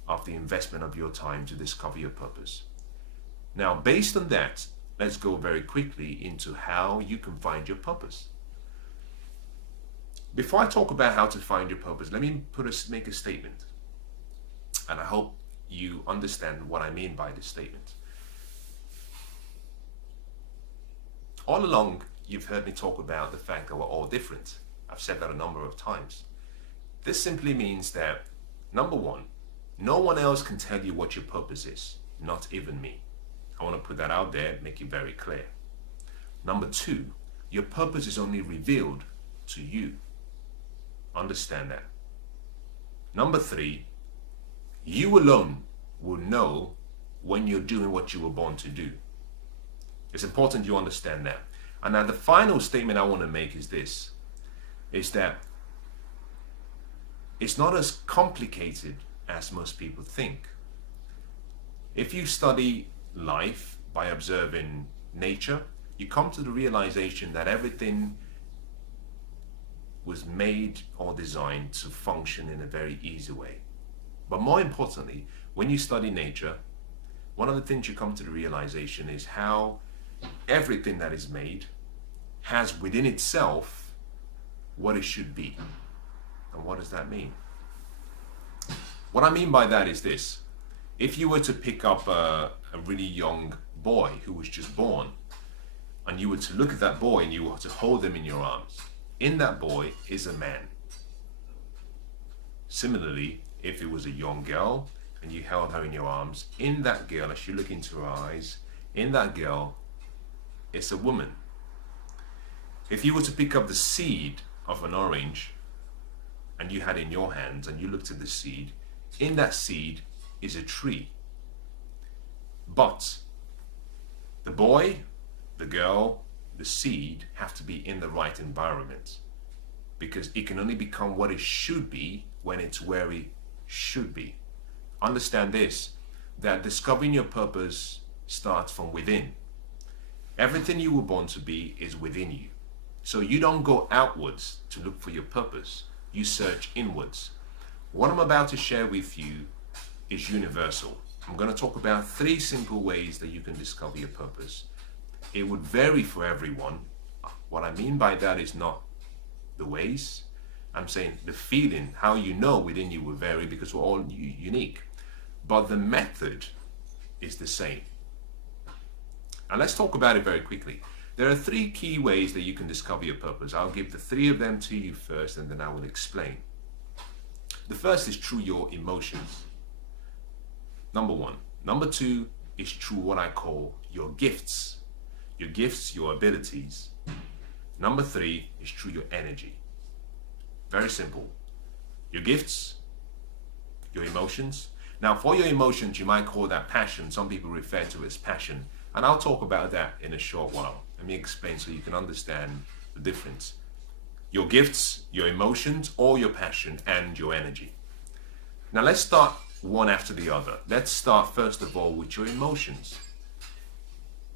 of the investment of your time to discover your purpose. Now, based on that, let's go very quickly into how you can find your purpose. Before I talk about how to find your purpose, let me make a statement. And I hope you understand what I mean by this statement. All along, you've heard me talk about the fact that we're all different. I've said that a number of times. This simply means that, number one, no one else can tell you what your purpose is, not even me. I want to put that out there, make it very clear. Number two, your purpose is only revealed to you. Understand that. Number three, you alone will know when you're doing what you were born to do. It's important you understand that. And now the final statement I want to make is this, is that it's not as complicated as most people think. If you study life by observing nature, you come to the realization that everything was made or designed to function in a very easy way. But more importantly, when you study nature, one of the things you come to the realization is how everything that is made has within itself what it should be. And what does that mean? What I mean by that is this. If you were to pick up a really young boy who was just born, and you were to look at that boy and you were to hold him in your arms, in that boy is a man. Similarly, if it was a young girl and you held her in your arms, in that girl, as you look into her eyes, in that girl, it's a woman. If you were to pick up the seed of an orange and you had it in your hands and you looked at the seed, in that seed is a tree. But the boy, the girl, the seed have to be in the right environment, because it can only become what it should be when it's where it should be. Understand this, that discovering your purpose starts from within. Everything you were born to be is within you. So you don't go outwards to look for your purpose, you search inwards. What I'm about to share with you is universal. I'm going to talk about 3 simple ways that you can discover your purpose. It would vary for everyone. What I mean by that is not the ways. I'm saying the feeling, how you know within you will vary, because we're all unique. But the method is the same. And let's talk about it very quickly. There are 3 key ways that you can discover your purpose. I'll give the 3 of them to you first, and then I will explain. The first is through your emotions. Number 1. Number 2 is through what I call your gifts. Your gifts, your abilities. Number 3 is through your energy. Very simple. Your gifts, your emotions. Now, for your emotions, you might call that passion. Some people refer to it as passion. And I'll talk about that in a short while. Let me explain so you can understand the difference. Your gifts, your emotions, or your passion, and your energy. Now, let's start one after the other. Let's start first of all with your emotions.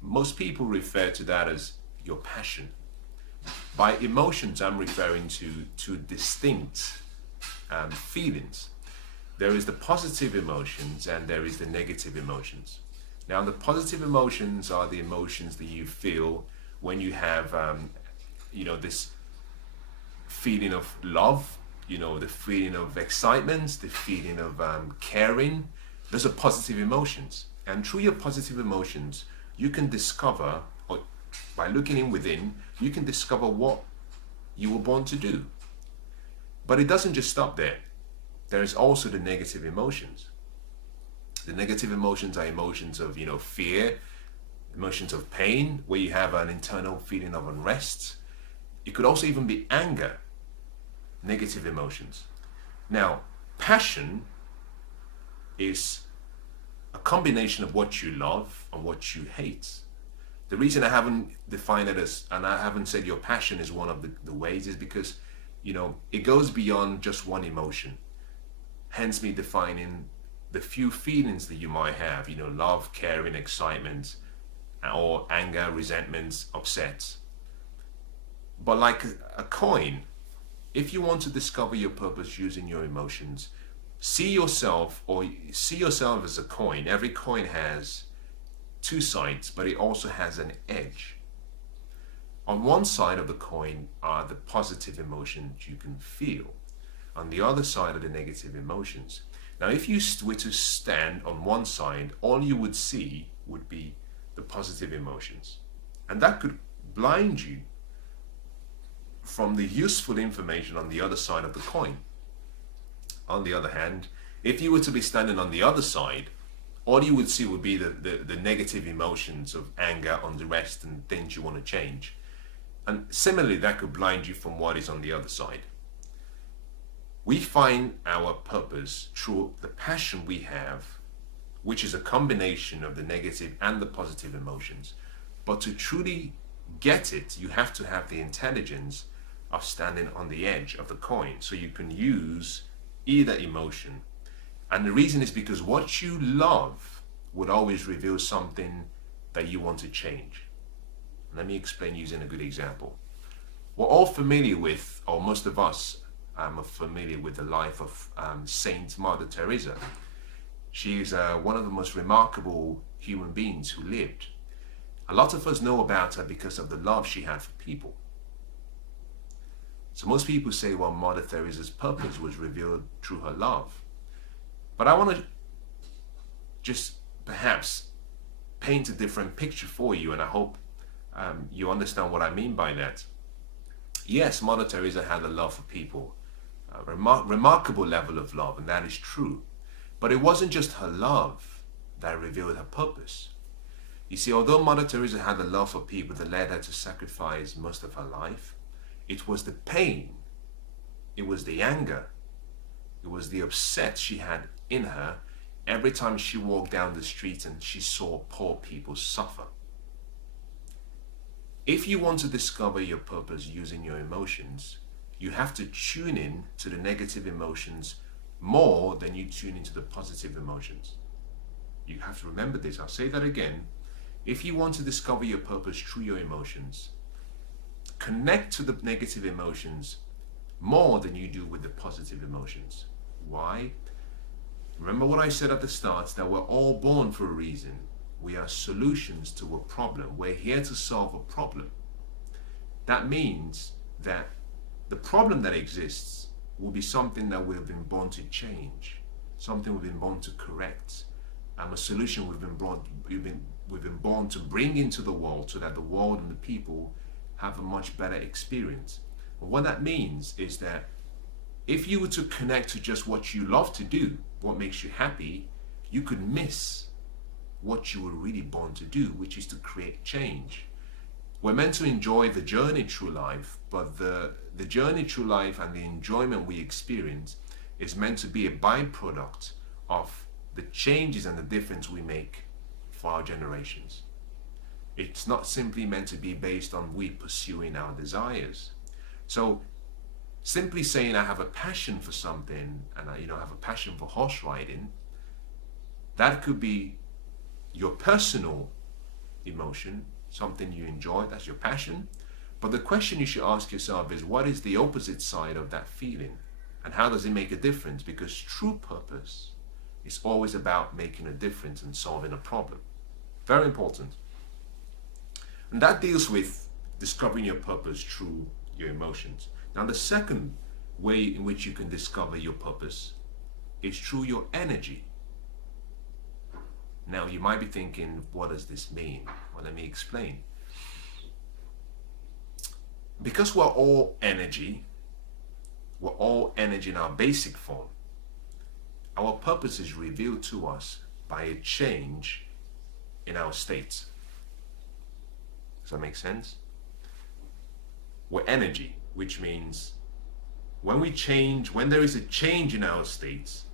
Most people refer to that as your passion. By emotions, I'm referring to 2 distinct feelings. There is the positive emotions and there is the negative emotions. Now, the positive emotions are the emotions that you feel when you have, this feeling of love the feeling of excitement, the feeling of caring. Those are positive emotions. And through your positive emotions, you can discover, or by looking in within, you can discover what you were born to do. But it doesn't just stop there. There is also the negative emotions. The negative emotions are emotions of, fear, emotions of pain, where you have an internal feeling of unrest. It could also even be anger, negative emotions. Now, passion is a combination of what you love and what you hate. The reason I haven't defined it as, and I haven't said your passion is one of the ways, is because, it goes beyond just one emotion. Hence me defining the few feelings that you might have, love, caring, excitement, or anger, resentment, upset. But like a coin, if you want to discover your purpose using your emotions, see yourself as a coin. Every coin has two sides, but it also has an edge. On one side of the coin are the positive emotions you can feel. On the other side are the negative emotions. Now, if you were to stand on one side, all you would see would be the positive emotions. And that could blind you from the useful information on the other side of the coin. On the other hand, if you were to be standing on the other side, all you would see would be the negative emotions of anger, unrest, and things you want to change. And similarly, that could blind you from what is on the other side. We find our purpose through the passion we have, which is a combination of the negative and the positive emotions. But to truly get it, you have to have the intelligence of standing on the edge of the coin, so you can use either emotion. And the reason is because what you love would always reveal something that you want to change. Let me explain using a good example. We're all familiar with, or most of us are familiar with, the life of Saint Mother Teresa. She is one of the most remarkable human beings who lived. A lot of us know about her because of the love she had for people. So most people say, well, Mother Teresa's purpose was revealed through her love. But I want to just perhaps paint a different picture for you, and I hope you understand what I mean by that. Yes, Mother Teresa had a love for people, a remarkable level of love, and that is true. But it wasn't just her love that revealed her purpose. You see, although Mother Teresa had a love for people that led her to sacrifice most of her life, it was the pain, it was the anger, it was the upset she had in her every time she walked down the street and she saw poor people suffer. If you want to discover your purpose using your emotions, you have to tune in to the negative emotions more than you tune into the positive emotions. You have to remember this. I'll say that again. If you want to discover your purpose through your emotions, connect to the negative emotions more than you do with the positive emotions. Why? Remember what I said at the start, that we're all born for a reason. We are solutions to a problem. We're here to solve a problem. That means that the problem that exists will be something that we've been born to change, something we've been born to correct, and a solution we've been born to bring into the world, so that the world and the people have a much better experience. And what that means is that if you were to connect to just what you love to do, what makes you happy, you could miss what you were really born to do, which is to create change. We're meant to enjoy the journey through life, but the journey through life and the enjoyment we experience is meant to be a byproduct of the changes and the difference we make for our generations. It's not simply meant to be based on we pursuing our desires. So simply saying I have a passion for something, and I have a passion for horse riding, that could be your personal emotion, something you enjoy, that's your passion. But the question you should ask yourself is, what is the opposite side of that feeling? And how does it make a difference? Because true purpose is always about making a difference and solving a problem. Very important. And that deals with discovering your purpose through your emotions. Now, the second way in which you can discover your purpose is through your energy. Now, you might be thinking, what does this mean? Well, let me explain. Because we're all energy in our basic form, our purpose is revealed to us by a change in our state. Does that make sense? We're energy, which means when there is a change in our states,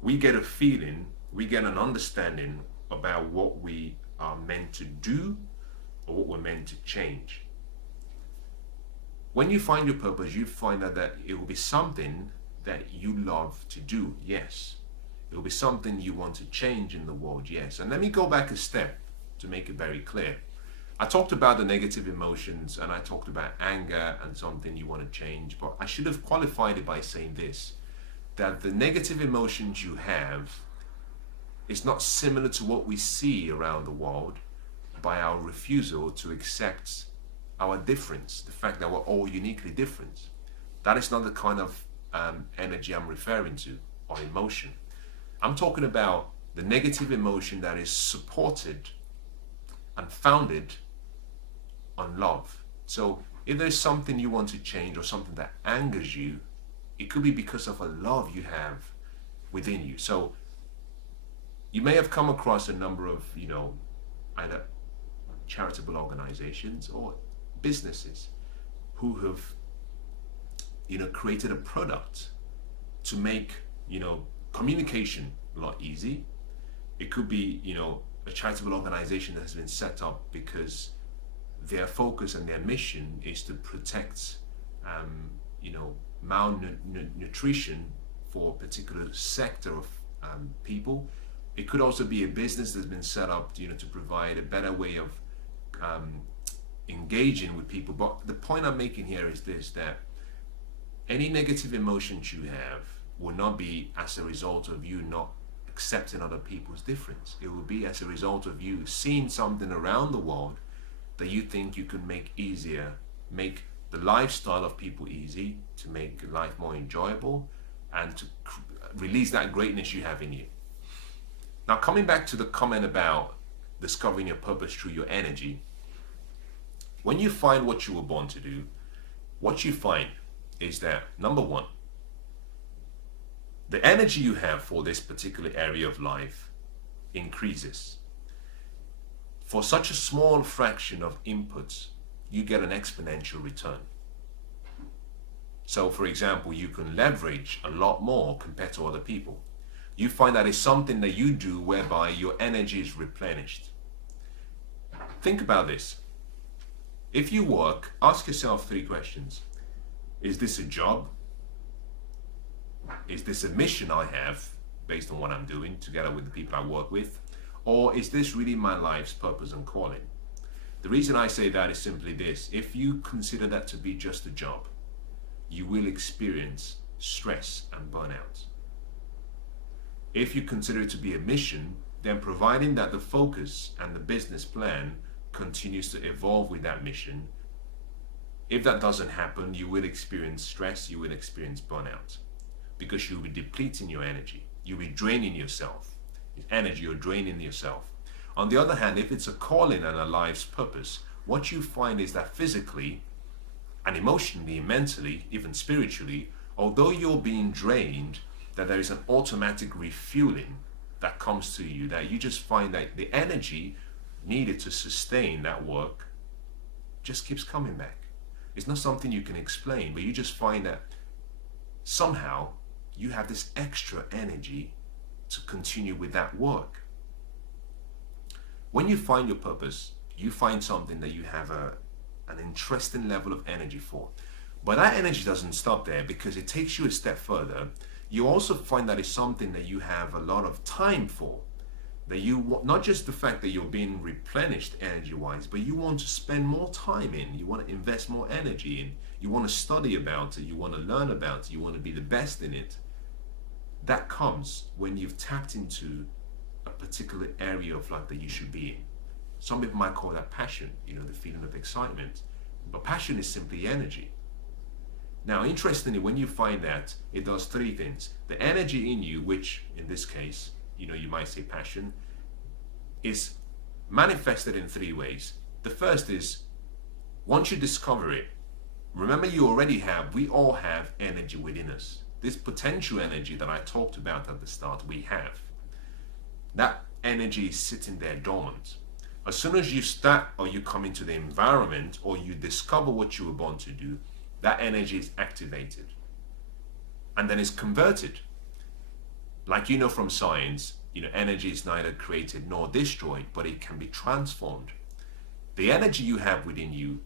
we get a feeling, we get an understanding about what we are meant to do or what we're meant to change. When you find your purpose, you find out that it will be something that you love to do, yes. It will be something you want to change in the world, yes. And let me go back a step to make it very clear. I talked about the negative emotions and I talked about anger and something you want to change, but I should have qualified it by saying this, that the negative emotions you have is not similar to what we see around the world by our refusal to accept our difference, the fact that we're all uniquely different. That is not the kind of energy I'm referring to, or emotion. I'm talking about the negative emotion that is supported and founded on love. So if there's something you want to change or something that angers you, it could be because of a love you have within you. So you may have come across a number of, either charitable organizations or businesses who have, created a product to make, communication a lot easy. It could be, a charitable organization that has been set up because their focus and their mission is to protect, malnutrition for a particular sector of people. It could also be a business that's been set up, to provide a better way of engaging with people. But the point I'm making here is this, that any negative emotions you have will not be as a result of you not accepting other people's difference. It will be as a result of you seeing something around the world that you think you can make easier, make the lifestyle of people easy, to make life more enjoyable, and to release that greatness you have in you. Now, coming back to the comment about discovering your purpose through your energy, when you find what you were born to do, what you find is that, number one, the energy you have for this particular area of life increases. For such a small fraction of inputs, you get an exponential return. So, for example, you can leverage a lot more compared to other people. You find that it's something that you do whereby your energy is replenished. Think about this. If you work, ask yourself 3 questions. Is this a job? Is this a mission I have based on what I'm doing together with the people I work with? Or is this really my life's purpose and calling? The reason I say that is simply this. If you consider that to be just a job, you will experience stress and burnout. If you consider it to be a mission, then providing that the focus and the business plan continues to evolve with that mission, if that doesn't happen, you will experience stress, you will experience burnout, because you'll be depleting your energy, you'll be draining yourself. Energy, you're draining yourself. On the other hand, if it's a calling and a life's purpose, what you find is that physically and emotionally, mentally, even spiritually, although you're being drained, that there is an automatic refueling that comes to you, that you just find that the energy needed to sustain that work just keeps coming back. It's not something you can explain, but you just find that somehow you have this extra energy to continue with that work. When you find your purpose, you find something that you have an interesting level of energy for. But that energy doesn't stop there, because it takes you a step further. You also find that it's something that you have a lot of time for. That you, not just the fact that you're being replenished energy-wise, but you want to spend more time in, you want to invest more energy in, you want to study about it, you want to learn about it, you want to be the best in it. That comes when you've tapped into a particular area of life that you should be in. Some people might call that passion, the feeling of excitement. But passion is simply energy. Now, interestingly, when you find that, it does three things. The energy in you, which in this case, you might say passion, is manifested in three ways. The first is, once you discover it, remember we all have energy within us. This potential energy that I talked about at the start, we have. That energy is sitting there dormant. As soon as you start, or you come into the environment, or you discover what you were born to do, that energy is activated and then it's converted. Like from science, energy is neither created nor destroyed, but it can be transformed. The energy you have within you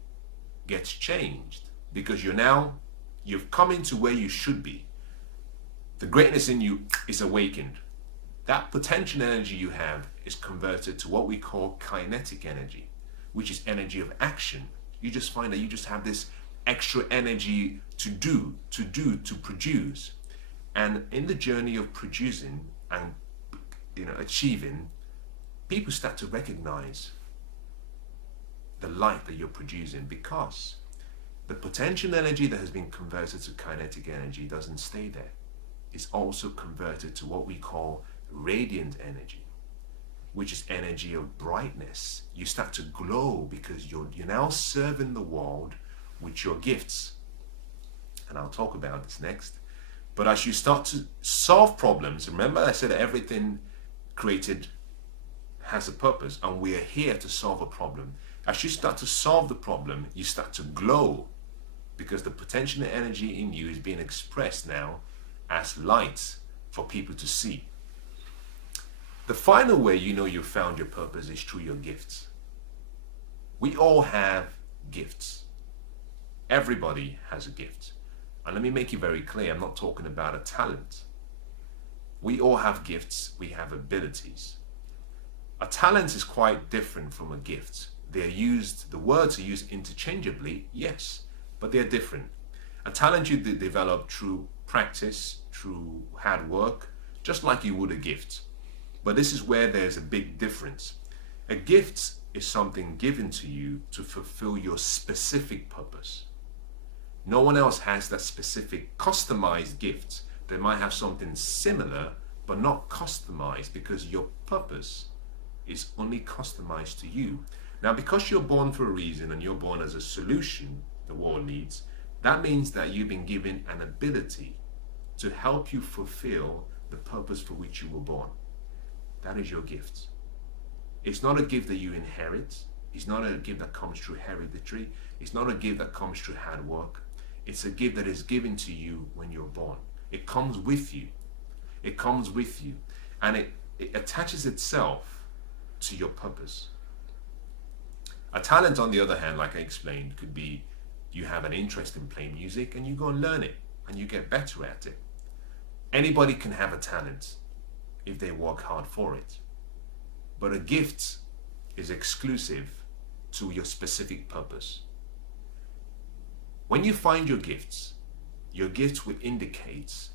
gets changed because you've come into where you should be. The greatness in you is awakened. That potential energy you have is converted to what we call kinetic energy, which is energy of action. You just find that you just have this extra energy to produce. And in the journey of producing and achieving, people start to recognize the light that you're producing, because the potential energy that has been converted to kinetic energy doesn't stay there. It's also converted to what we call radiant energy, which is energy of brightness. You start to glow because you're now serving the world with your gifts. And I'll talk about this next. But as you start to solve problems, remember I said everything created has a purpose, and we are here to solve a problem. As you start to solve the problem, you start to glow because the potential energy in you is being expressed now as light for people to see. The final way you've found your purpose is through your gifts. We all have gifts. Everybody has a gift. And let me make it very clear, I'm not talking about a talent. We all have gifts, we have abilities. A talent is quite different from a gift. The words are used interchangeably, yes, but they're different. A talent you develop through practice, through hard work, just like you would a gift. But this is where there's a big difference. A gift is something given to you to fulfill your specific purpose. No one else has that specific customized gift. They might have something similar, but not customized, because your purpose is only customized to you. Now, because you're born for a reason and you're born as a solution the world needs, that means that you've been given an ability to help you fulfill the purpose for which you were born. That is your gift. It's not a gift that you inherit. It's not a gift that comes through hereditary. It's not a gift that comes through hard work. It's a gift that is given to you when you're born. It comes with you. It comes with you. And it attaches itself to your purpose. A talent, on the other hand, like I explained, could be you have an interest in playing music and you go and learn it and you get better at it. Anybody can have a talent if they work hard for it. But a gift is exclusive to your specific purpose. When you find your gifts will indicate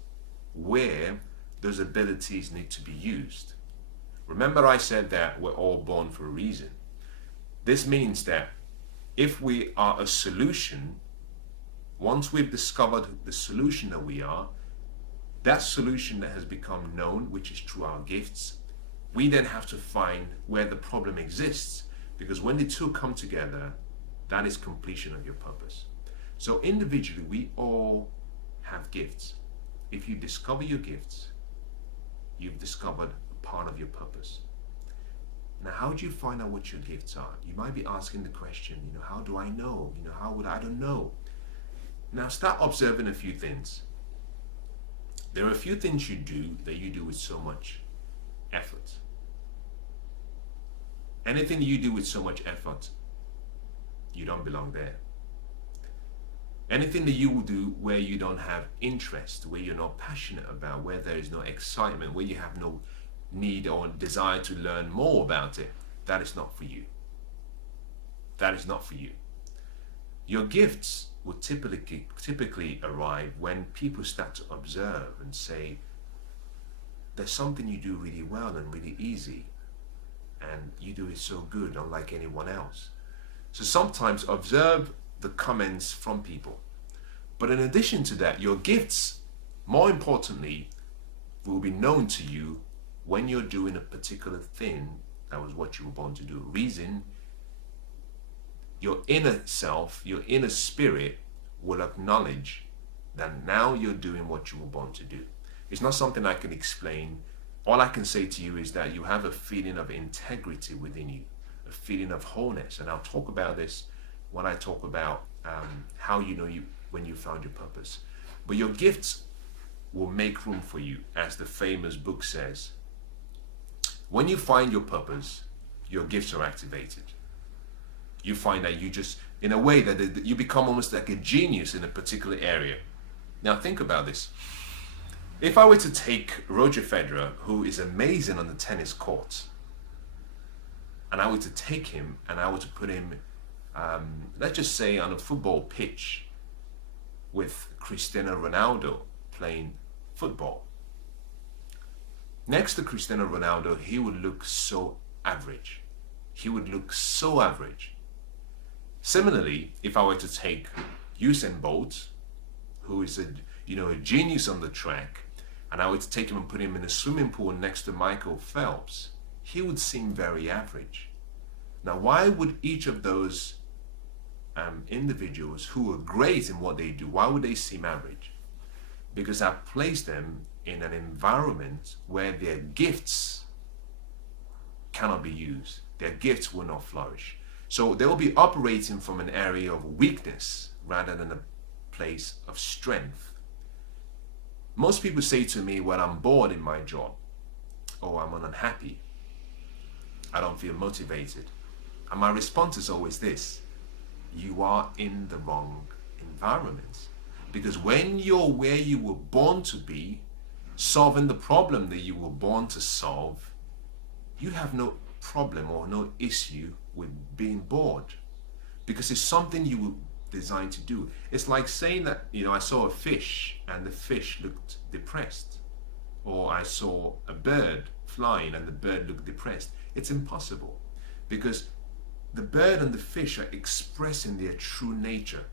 where those abilities need to be used. Remember I said that we're all born for a reason. This means that if we are a solution, once we've discovered the solution that we are, that solution that has become known, which is through our gifts, we then have to find where the problem exists, because when the two come together, that is completion of your purpose. So individually, we all have gifts. If you discover your gifts, you've discovered a part of your purpose. Now, how do you find out what your gifts are? You might be asking the question, how do I know? How would I don't know? Now, start observing a few things. There are a few things you do that you do with so much effort. Anything you do with so much effort, you don't belong there. Anything that you will do where you don't have interest, where you're not passionate about, where there is no excitement, where you have no need or desire to learn more about it, that is not for you. That is not for you. Your gifts will typically arrive when people start to observe and say, there's something you do really well and really easy, and you do it so good, unlike anyone else. So sometimes observe the comments from people. But in addition to that, your gifts, more importantly, will be known to you when you're doing a particular thing that was what you were born to do. Reason, your inner self, your inner spirit will acknowledge that now you're doing what you were born to do. It's not something I can explain. All I can say to you is that you have a feeling of integrity within you, a feeling of wholeness. And I'll talk about this when I talk about how you know when you found your purpose. But your gifts will make room for you, as the famous book says. When you find your purpose, your gifts are activated. You find that you just, in a way, that you become almost like a genius in a particular area. Now think about this. If I were to take Roger Federer, who is amazing on the tennis court, and I were to take him and I were to put him, let's just say, on a football pitch with Cristiano Ronaldo playing football. Next to Cristiano Ronaldo, he would look so average. He would look so average. Similarly, if I were to take Usain Bolt, who is a genius on the track, and I were to take him and put him in a swimming pool next to Michael Phelps, he would seem very average. Now, why would each of those individuals who are great in what they do, why would they seem average? Because I've placed them in an environment where their gifts cannot be used. Their gifts will not flourish. So they will be operating from an area of weakness rather than a place of strength. Most people say to me, well, I'm bored in my job, or I'm unhappy, I don't feel motivated. And my response is always this: you are in the wrong environment. Because when you're where you were born to be, solving the problem that you were born to solve, you have no problem or no issue with being bored, because it's something you were designed to do. It's like saying that, I saw a fish and the fish looked depressed, or I saw a bird flying and the bird looked depressed. It's impossible, because the bird and the fish are expressing their true nature.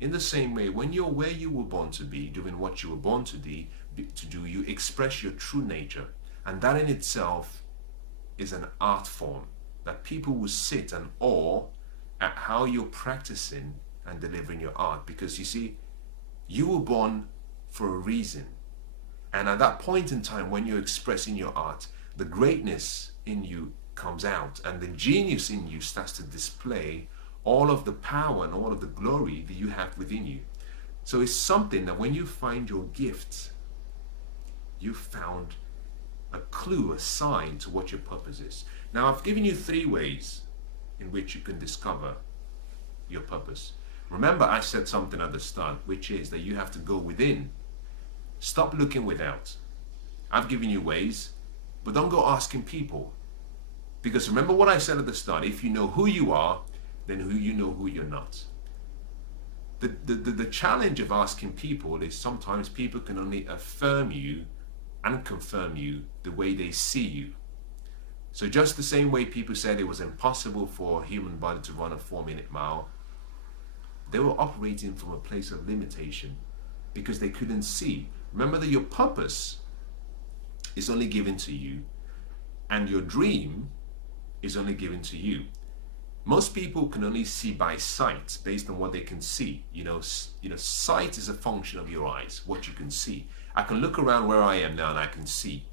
In the same way, when you're where you were born to be, doing what you were born to do, you express your true nature. And that in itself is an art form that people will sit and awe at how you're practicing and delivering your art. Because you see, you were born for a reason. And at that point in time, when you're expressing your art, the greatness in you comes out, and the genius in you starts to display all of the power and all of the glory that you have within you. So it's something that when you find your gift, you found a clue, a sign to what your purpose is. Now, I've given you 3 ways in which you can discover your purpose. Remember, I said something at the start, which is that you have to go within. Stop looking without. I've given you ways, but don't go asking people. Because remember what I said at the start: if you know who you are, then you know who you're not. The challenge of asking people is sometimes people can only affirm you and confirm you the way they see you. So just the same way people said it was impossible for a human body to run a 4-minute mile, they were operating from a place of limitation because they couldn't see. Remember that your purpose is only given to you, and your dream is only given to you. Most people can only see by sight, based on what they can see. Sight is a function of your eyes, what you can see. I can look around where I am now and I can see.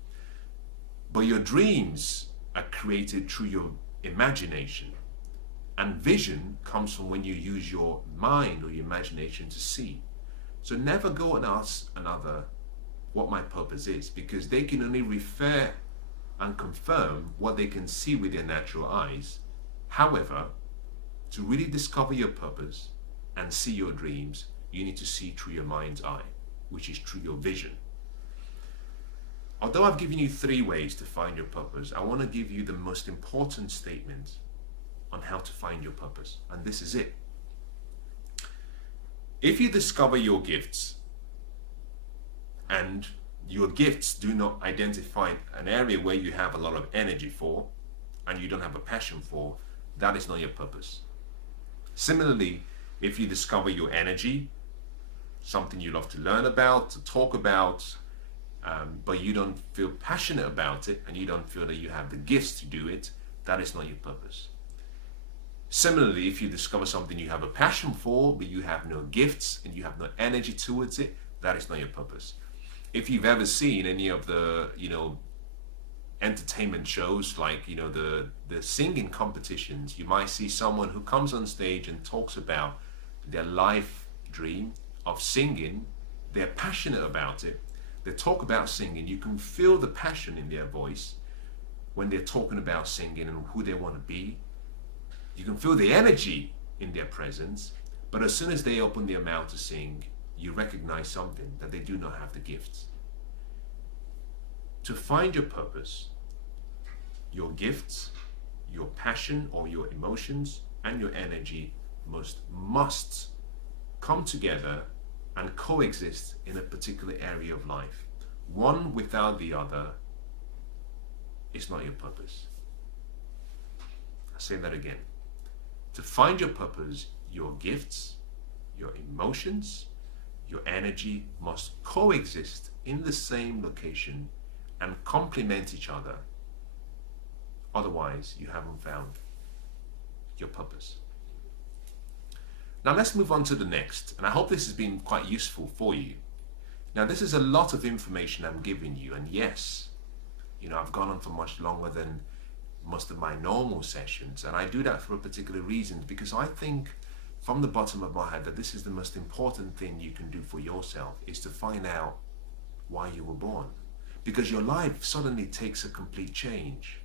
But your dreams are created through your imagination. And vision comes from when you use your mind or your imagination to see. So never go and ask another what my purpose is, because they can only refer and confirm what they can see with their natural eyes. However, to really discover your purpose and see your dreams, you need to see through your mind's eye, which is through your vision. Although I've given you 3 ways to find your purpose, I want to give you the most important statement on how to find your purpose. And this is it. If you discover your gifts and your gifts do not identify an area where you have a lot of energy for and you don't have a passion for, that is not your purpose. Similarly, if you discover your energy something you love to learn about, to talk about, but you don't feel passionate about it and you don't feel that you have the gifts to do it, that is not your purpose. Similarly, if you discover something you have a passion for, but you have no gifts and you have no energy towards it, that is not your purpose. If you've ever seen any of the, entertainment shows, like, the singing competitions, you might see someone who comes on stage and talks about their life dream of singing. They're passionate about it. They talk about singing. You can feel the passion in their voice when they're talking about singing and who they want to be. You can feel the energy in their presence, but as soon as they open their mouth to sing, you recognize something, that they do not have the gifts. To find your purpose, your gifts, your passion or your emotions and your energy must come together and coexist in a particular area of life. One without the other is not your purpose. I'll say that again. To find your purpose, your gifts, your emotions, your energy must coexist in the same location and complement each other. Otherwise, you haven't found your purpose. Now let's move on to the next, and I hope this has been quite useful for you. Now this is a lot of information I'm giving you, and yes, I've gone on for much longer than most of my normal sessions, and I do that for a particular reason, because I think from the bottom of my head that this is the most important thing you can do for yourself, is to find out why you were born. Because your life suddenly takes a complete change.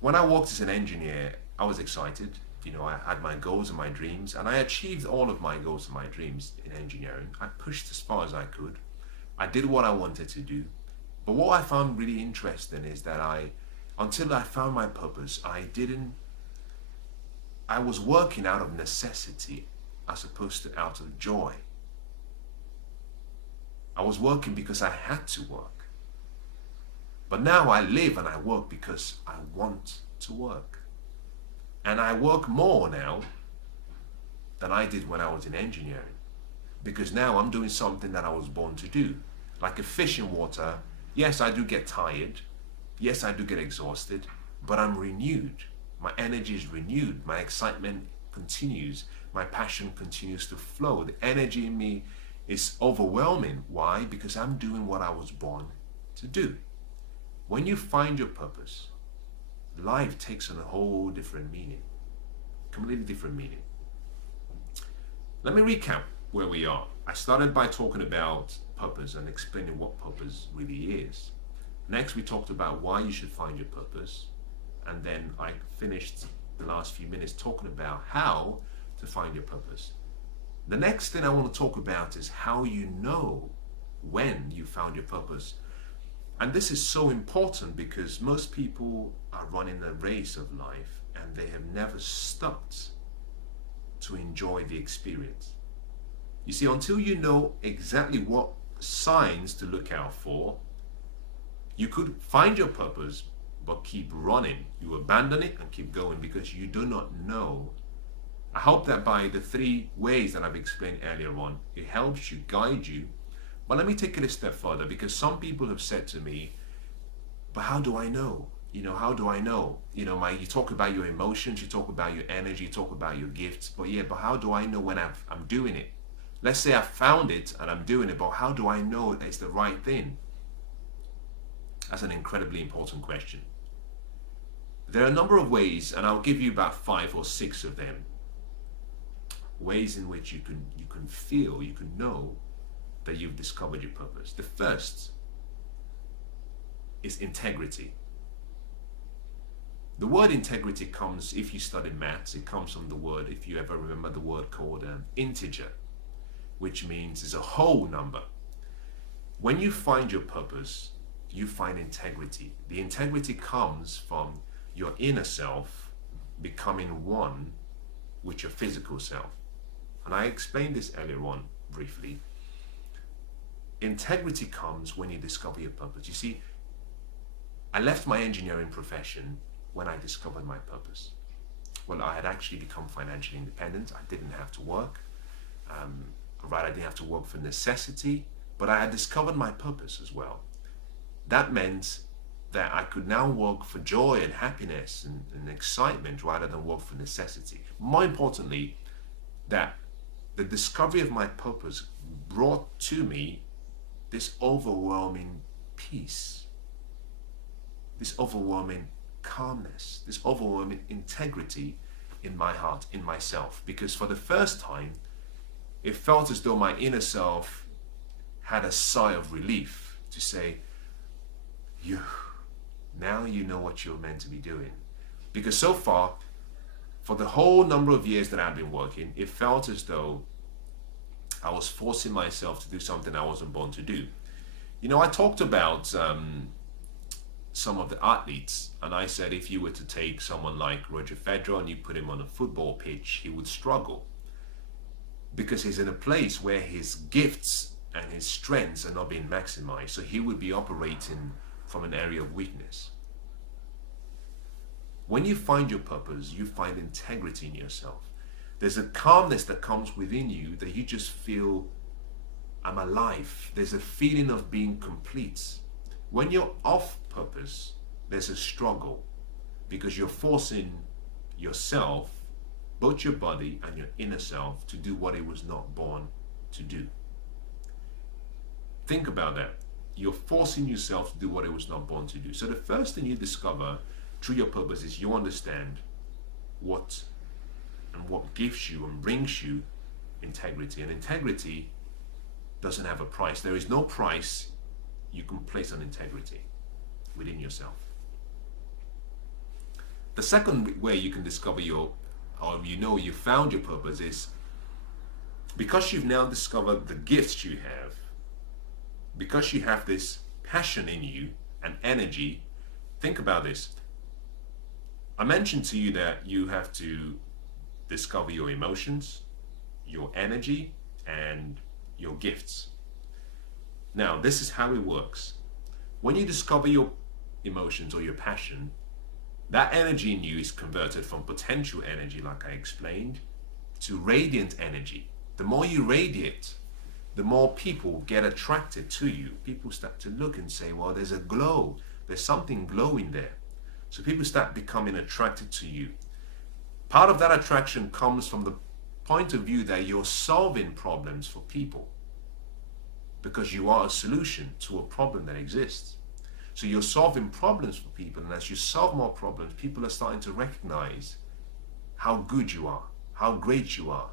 When I worked as an engineer, I was excited. I had my goals and my dreams, and I achieved all of my goals and my dreams in engineering. I pushed as far as I could. I did what I wanted to do. But what I found really interesting is that until I found my purpose, I was working out of necessity as opposed to out of joy. I was working because I had to work. But now I live and I work because I want to work. And I work more now than I did when I was in engineering. Because now I'm doing something that I was born to do. Like a fish in water, yes, I do get tired. Yes, I do get exhausted, but I'm renewed. My energy is renewed. My excitement continues. My passion continues to flow. The energy in me is overwhelming. Why? Because I'm doing what I was born to do. When you find your purpose, life takes on a whole different meaning. Completely different meaning. Let me recap where we are. I started by talking about purpose and explaining what purpose really is. Next, we talked about why you should find your purpose. And then I finished the last few minutes talking about how to find your purpose. The next thing I want to talk about is how you know when you found your purpose. And this is so important because most people are running a race of life and they have never stopped to enjoy the experience. You see, until you know exactly what signs to look out for, you could find your purpose but keep running. You abandon it and keep going because you do not know. I hope that by the 3 ways that I've explained earlier on, it helps you, guide you. But let me take it a step further, because some people have said to me, but how do I know? How do I know? You talk about your emotions, you talk about your energy, you talk about your gifts, but how do I know when I'm doing it? Let's say I found it and I'm doing it, but how do I know that it's the right thing? That's an incredibly important question. There are a number of ways, and I'll give you about 5 or 6 of them. Ways in which you can feel, you can know that you've discovered your purpose. The first is integrity. The word integrity comes, if you study maths, it comes from the word, if you ever remember the word called integer, which means it's a whole number. When you find your purpose, you find integrity. The integrity comes from your inner self becoming one with your physical self. And I explained this earlier on briefly. Integrity comes when you discover your purpose. You see, I left my engineering profession when I discovered my purpose. Well, I had actually become financially independent. I didn't have to work. provided I didn't have to work for necessity, but I had discovered my purpose as well. That meant that I could now work for joy and happiness and excitement rather than work for necessity. More importantly, that the discovery of my purpose brought to me this overwhelming peace, this overwhelming calmness, this overwhelming integrity in my heart, in myself. Because for the first time, it felt as though my inner self had a sigh of relief to say, now you know what you're meant to be doing. Because so far, for the whole number of years that I've been working, it felt as though I was forcing myself to do something I wasn't born to do. You know, I talked about some of the athletes, and I said if you were to take someone like Roger Federer and you put him on a football pitch, he would struggle because he's in a place where his gifts and his strengths are not being maximized. So he would be operating from an area of weakness. When you find your purpose, you find integrity in yourself. There's a calmness that comes within you that you just feel, I'm alive. There's a feeling of being complete. When you're off purpose, there's a struggle because you're forcing yourself, both your body and your inner self, to do what it was not born to do. Think about that. You're forcing yourself to do what it was not born to do. So the first thing you discover through your purpose is you understand what gives you and brings you integrity. And integrity doesn't have a price. There is no price you can place on integrity within yourself. The second way you can discover you found your purpose is because you've now discovered the gifts you have, because you have this passion in you and energy. Think about this. I mentioned to you that you have to discover your emotions, your energy, and your gifts. Now, this is how it works. When you discover your emotions or your passion, that energy in you is converted from potential energy, like I explained, to radiant energy. The more you radiate, the more people get attracted to you. People start to look and say, well, there's a glow. There's something glowing there. So people start becoming attracted to you. Part of that attraction comes from the point of view that you're solving problems for people because you are a solution to a problem that exists. So you're solving problems for people, and as you solve more problems, people are starting to recognize how good you are, how great you are.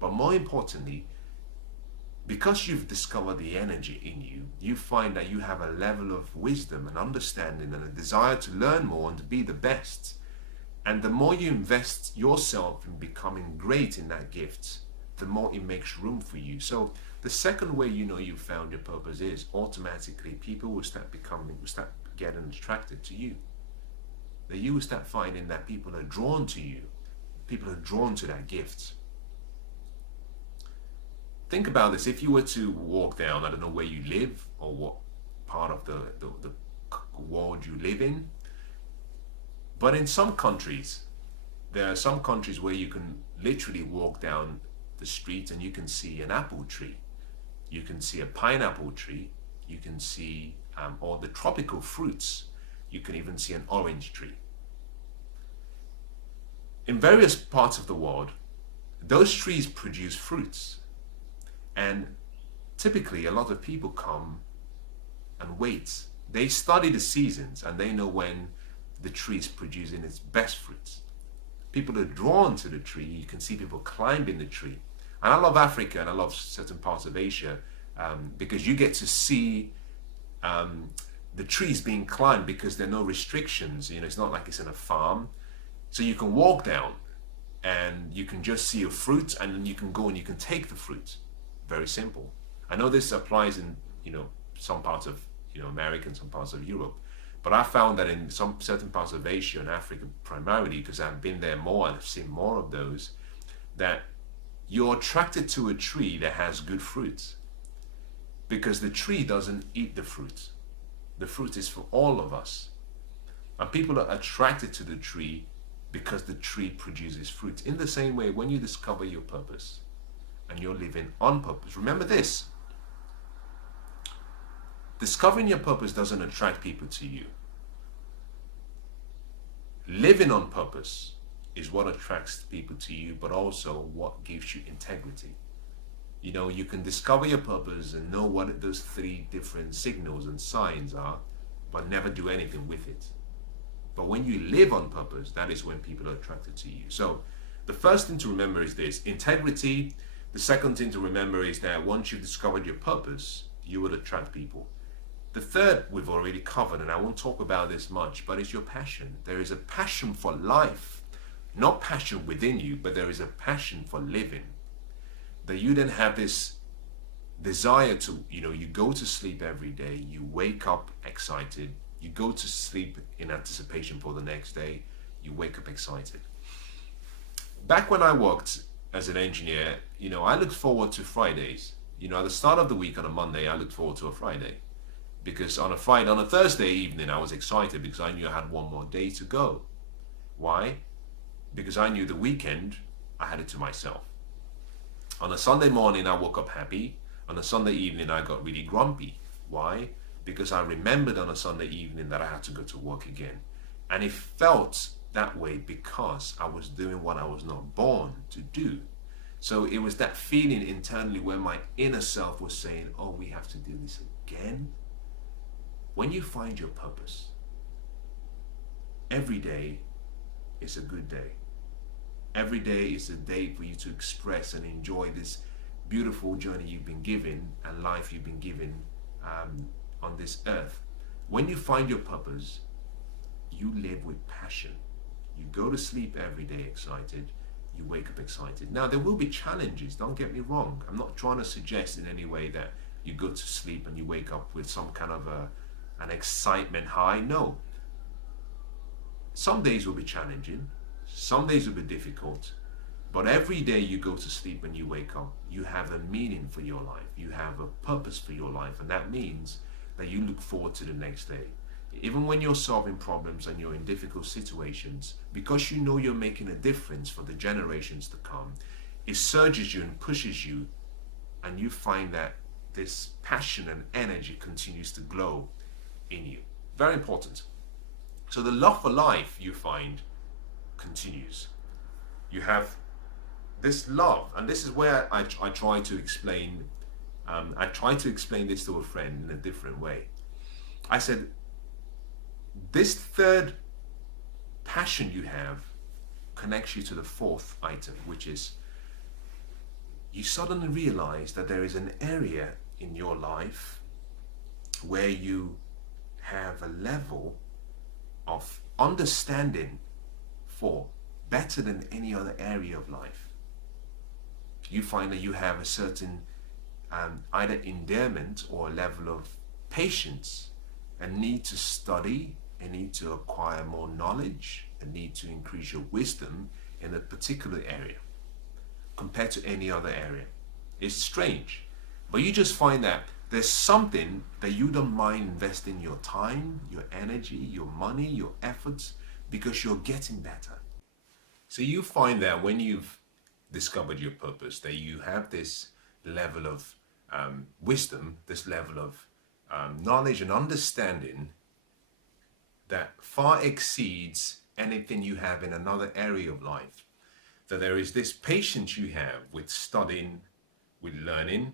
But more importantly, because you've discovered the energy in you, you find that you have a level of wisdom and understanding and a desire to learn more and to be the best. And the more you invest yourself in becoming great in that gift, the more it makes room for you. So the second way you know you've found your purpose is automatically people will start getting attracted to you. That you will start finding that people are drawn to you. People are drawn to that gift. Think about this. If you were to walk down, I don't know where you live or what part of the world you live in, but in some countries, there are some countries where you can literally walk down the street and you can see an apple tree. You can see a pineapple tree. You can see all the tropical fruits. You can even see an orange tree. In various parts of the world, those trees produce fruits. And typically a lot of people come and wait. They study the seasons and they know when the tree is producing its best fruits. People are drawn to the tree. You can see people climbing the tree. And I love Africa and I love certain parts of Asia because you get to see the trees being climbed because there are no restrictions. You know, it's not like it's in a farm. So you can walk down and you can just see a fruit and then you can go and you can take the fruit. Very simple. I know this applies in, some parts of, America and some parts of Europe, but I found that in some certain parts of Asia and Africa primarily, because I've been there more and I've seen more of those, that you're attracted to a tree that has good fruits because the tree doesn't eat the fruit. The fruit is for all of us. And people are attracted to the tree because the tree produces fruit. In the same way, when you discover your purpose, and you're living on purpose. Remember this: discovering your purpose doesn't attract people to you. Living on purpose is what attracts people to you, but also what gives you integrity. You know, you can discover your purpose and know what those three different signals and signs are, but never do anything with it. But when you live on purpose, that is when people are attracted to you. So the first thing to remember is this: integrity. The second thing to remember is that once you've discovered your purpose, you will attract people. The third we've already covered, and I won't talk about this much, but it's your passion. There is a passion for life, not passion within you, but there is a passion for living. That you then have this desire to, you go to sleep every day, you wake up excited, you go to sleep in anticipation for the next day, you wake up excited. Back when I worked as an engineer, I looked forward to Fridays. At the start of the week on a Monday, I looked forward to a Friday. Because on a Thursday evening, I was excited because I knew I had one more day to go. Why? Because I knew the weekend, I had it to myself. On a Sunday morning, I woke up happy. On a Sunday evening, I got really grumpy. Why? Because I remembered on a Sunday evening that I had to go to work again. And it felt that way because I was doing what I was not born to do. So it was that feeling internally where my inner self was saying, oh, we have to do this again. When you find your purpose, every day is a good day. Every day is a day for you to express and enjoy this beautiful journey you've been given and life you've been given on this earth. When you find your purpose, you live with passion. You go to sleep every day excited. You wake up excited. Now, there will be challenges, don't get me wrong. I'm not trying to suggest in any way that you go to sleep and you wake up with some kind of an excitement high. No. Some days will be challenging. Some days will be difficult, but every day you go to sleep and you wake up, you have a meaning for your life. You have a purpose for your life, and that means that you look forward to the next day. Even when you're solving problems and you're in difficult situations, because you know you're making a difference for the generations to come, it surges you and pushes you, and you find that this passion and energy continues to glow in you. Very important. So the love for life, you find, continues. You have this love, and this is where I try to explain this to a friend in a different way. I said, this third passion you have connects you to the fourth item, which is you suddenly realize that there is an area in your life where you have a level of understanding for better than any other area of life. You find that you have a certain either endearment or a level of patience, a need to study, a need to acquire more knowledge, a need to increase your wisdom in a particular area compared to any other area. It's strange, but you just find that there's something that you don't mind investing your time, your energy, your money, your efforts, because you're getting better. So you find that when you've discovered your purpose, that you have this level of wisdom, this level of knowledge and understanding that far exceeds anything you have in another area of life. That there is this patience you have with studying, with learning,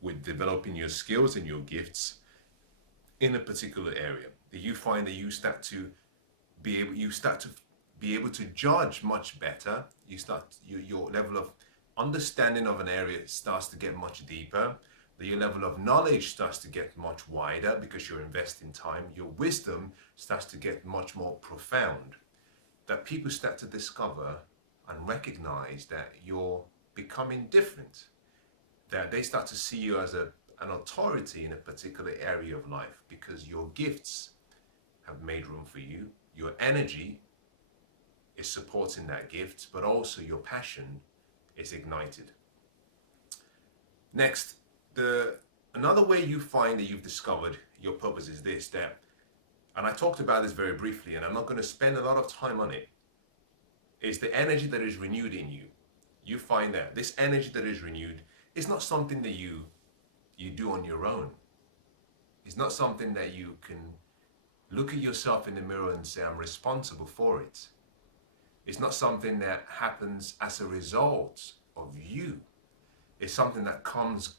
with developing your skills and your gifts in a particular area. That you find that you start to be able to judge much better. Your level of understanding of an area starts to get much deeper. Your level of knowledge starts to get much wider because you're investing time. Your wisdom starts to get much more profound. That people start to discover and recognize that you're becoming different. That they start to see you as an authority in a particular area of life because your gifts have made room for you. Your energy is supporting that gift, but also your passion is ignited. Next, another way you find that you've discovered your purpose is this, and I talked about this very briefly, and I'm not going to spend a lot of time on it, is the energy that is renewed in you. You find that this energy that is renewed It's not something that you do on your own. It's not something that you can look at yourself in the mirror and say, I'm responsible for it. It's not something that happens as a result of you. It's something that comes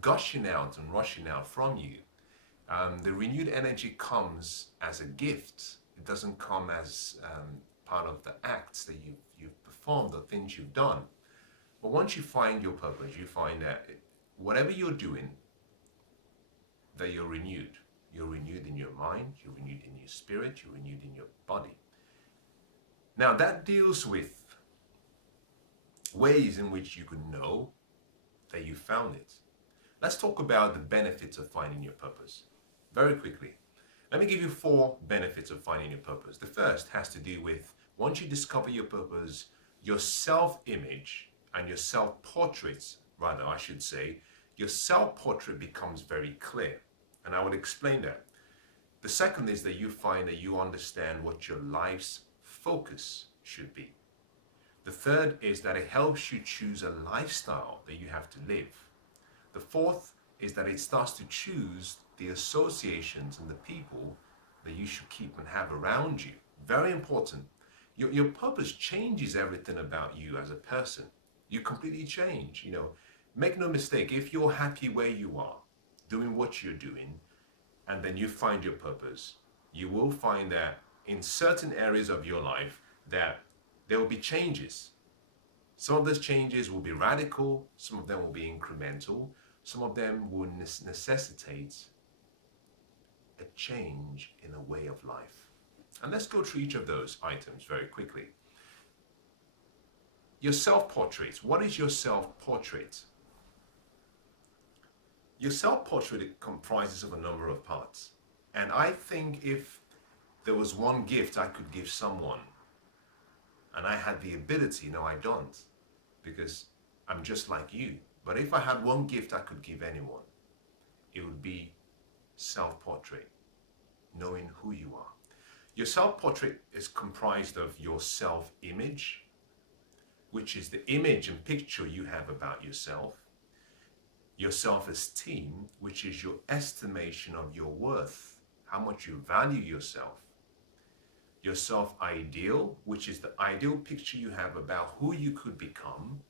gushing out and rushing out from you. The renewed energy comes as a gift. It doesn't come as part of the acts that you've performed or things you've done. But once you find your purpose, you find that whatever you're doing, that you're renewed. You're renewed in your mind, you're renewed in your spirit, you're renewed in your body. Now that deals with ways in which you can know that you found it. Let's talk about the benefits of finding your purpose. Very quickly. Let me give you 4 benefits of finding your purpose. The first has to do with, once you discover your purpose, your self-image and your self-portrait, rather I should say, your self-portrait becomes very clear. And I will explain that. The second is that you find that you understand what your life's focus should be. The third is that it helps you choose a lifestyle that you have to live. The fourth is that it starts to choose the associations and the people that you should keep and have around you. Very important. Your purpose changes everything about you as a person. You completely change. Make no mistake, if you're happy where you are, doing what you're doing, and then you find your purpose, you will find that in certain areas of your life that there will be changes. Some of those changes will be radical, some of them will be incremental, some of them will necessitate a change in a way of life. And let's go through each of those items very quickly. Your self-portrait. What is your self-portrait? Your self-portrait comprises of a number of parts. And I think if there was one gift I could give someone, and I had the ability, no I don't, because I'm just like you, but if I had one gift I could give anyone, it would be self-portrait, knowing who you are. Your self-portrait is comprised of your self-image, which is the image and picture you have about yourself. Your self-esteem, which is your estimation of your worth, how much you value yourself. Your self-ideal, which is the ideal picture you have about who you could become.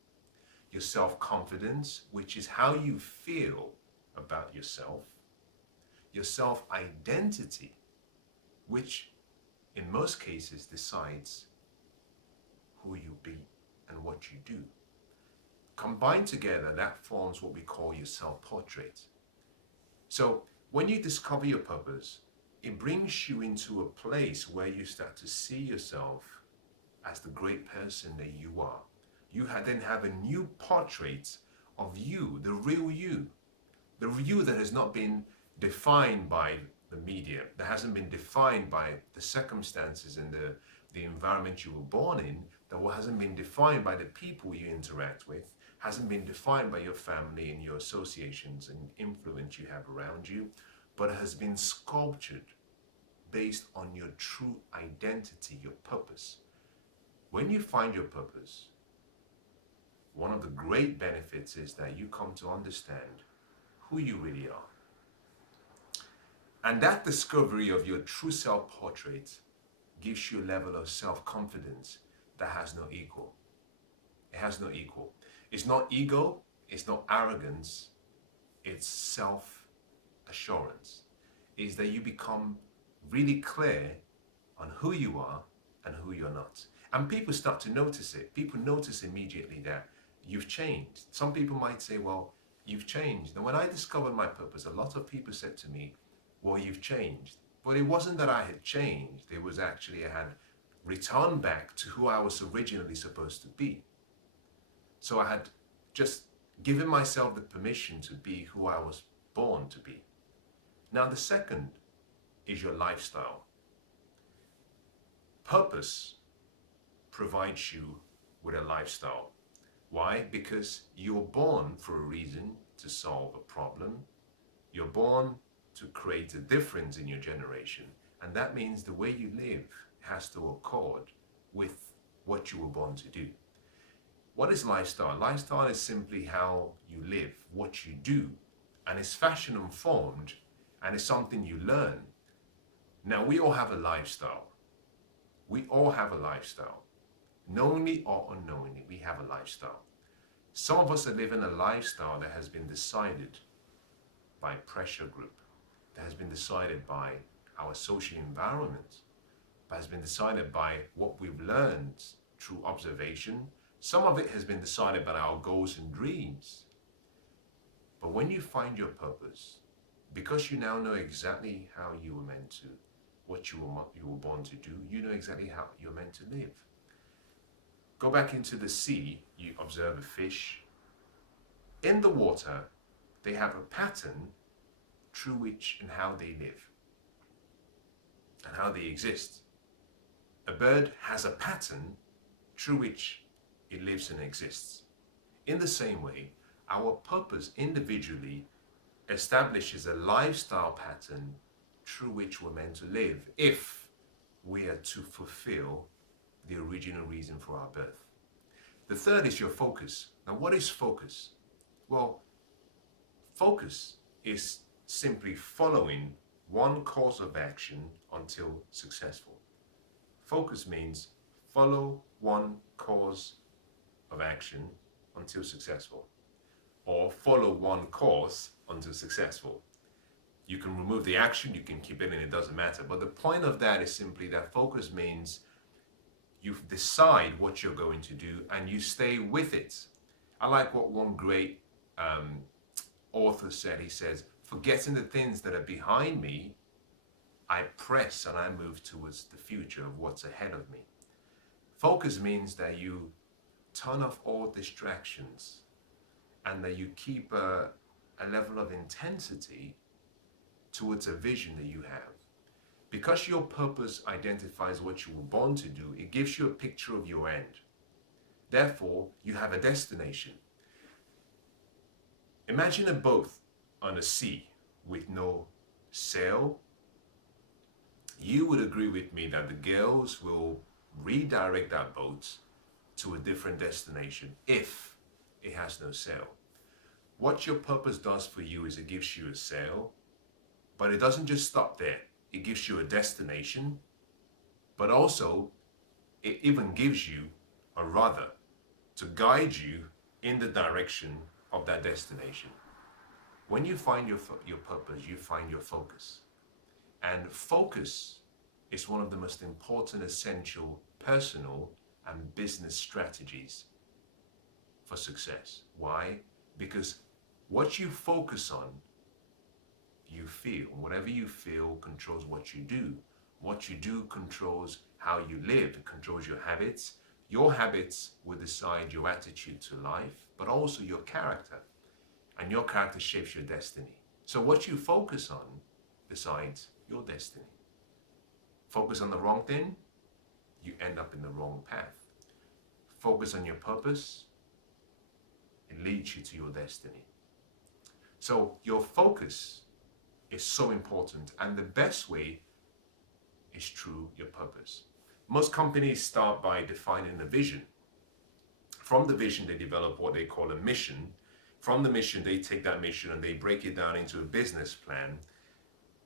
Your self-confidence, which is how you feel about yourself. Your self-identity, which in most cases decides who you be and what you do. Combined together, that forms what we call your self-portrait. So when you discover your purpose, it brings you into a place where you start to see yourself as the great person that you are. You then have a new portrait of you, the real you. The you that has not been defined by the media, that hasn't been defined by the circumstances and the environment you were born in, that hasn't been defined by the people you interact with, hasn't been defined by your family and your associations and influence you have around you, but has been sculptured based on your true identity, your purpose. When you find your purpose, one of the great benefits is that you come to understand who you really are. And that discovery of your true self-portrait gives you a level of self-confidence that has no equal. It has no equal. It's not ego, it's not arrogance, it's self-assurance. It's that you become really clear on who you are and who you're not. And people start to notice it. People notice immediately that you've changed. Some people might say, well, you've changed. And when I discovered my purpose, a lot of people said to me, well, you've changed. But it wasn't that I had changed. It was actually I had returned back to who I was originally supposed to be. So I had just given myself the permission to be who I was born to be. Now the second is your lifestyle. Purpose provides you with a lifestyle. Why? Because you're born for a reason, to solve a problem. You're born to create a difference in your generation. And that means the way you live has to accord with what you were born to do. What is lifestyle? Lifestyle is simply how you live, what you do, and it's fashion informed, and it's something you learn. Now, we all have a lifestyle. We all have a lifestyle. Knowingly or unknowingly, we have a lifestyle. Some of us are living a lifestyle that has been decided by pressure group, that has been decided by our social environment, that has been decided by what we've learned through observation. Some of it has been decided by our goals and dreams. But when you find your purpose, because you now know exactly how you were meant to, what you were born to do, you know exactly how you're meant to live. Go back into the sea, you observe a fish. In the water, they have a pattern through which and how they live and how they exist. A bird has a pattern through which it lives and exists. In the same way, our purpose individually establishes a lifestyle pattern through which we're meant to live if we are to fulfill the original reason for our birth. The third is your focus. Now, what is focus? Well, focus is simply following one course of action until successful. Focus means follow one course of action until successful, or follow one course until successful. You can remove the action, you can keep it, and it doesn't matter. But the point of that is simply that focus means you decide what you're going to do and you stay with it. I like what one great author said. He says, forgetting the things that are behind me, I press and I move towards the future of what's ahead of me. Focus means that you turn off all distractions and that you keep a level of intensity towards a vision that you have. Because your purpose identifies what you were born to do, it gives you a picture of your end. Therefore, you have a destination. Imagine a boat on a sea with no sail. You would agree with me that the gales will redirect that boat to a different destination if it has no sail. What your purpose does for you is it gives you a sail, but it doesn't just stop there. It gives you a destination, but also it even gives you a rudder to guide you in the direction of that destination. When you find your purpose, you find your focus. And focus is one of the most important, essential personal and business strategies for success. Why? Because what you focus on, you feel. Whatever you feel controls what you do. What you do controls how you live. It controls your habits. Your habits will decide your attitude to life, but also your character. And your character shapes your destiny. So what you focus on decides your destiny. Focus on the wrong thing, you end up in the wrong path. Focus on your purpose, it leads you to your destiny. So your focus is so important, and the best way is through your purpose. Most companies start by defining a vision. From the vision, they develop what they call a mission. From the mission, they take that mission and they break it down into a business plan.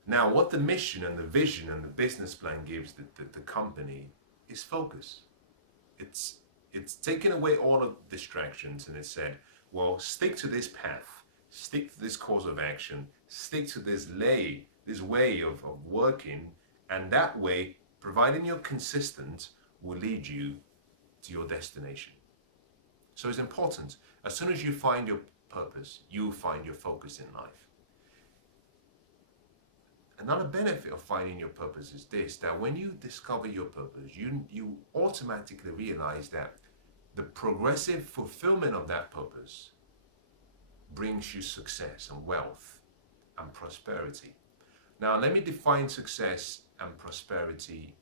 Now, what the mission and the vision and the business plan gives the company is focus. It's taken away all of the distractions, and it said, well, stick to this path, stick to this course of action, stick to this way of working, and that way, providing you're consistent, will lead you to your destination. So it's important. As soon as you find your purpose, you find your focus in life. Another benefit of finding your purpose is this, that when you discover your purpose, you automatically realize that the progressive fulfillment of that purpose brings you success and wealth and prosperity. Now, let me define success and prosperity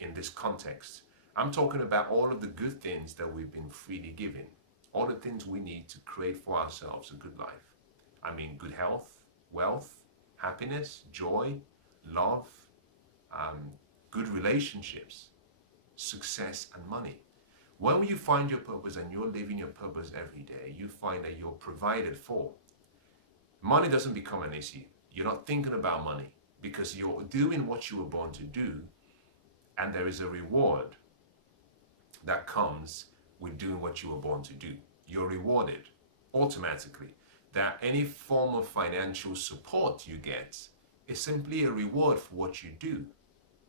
in this context. I'm talking about all of the good things that we've been freely given, all the things we need to create for ourselves a good life. I mean, good health, wealth, happiness, joy, love, good relationships, success, and money. When you find your purpose and you're living your purpose every day, you find that you're provided for. Money doesn't become an issue. You're not thinking about money because you're doing what you were born to do, and there is a reward that comes with doing what you were born to do. You're rewarded automatically. That any form of financial support you get is simply a reward for what you do,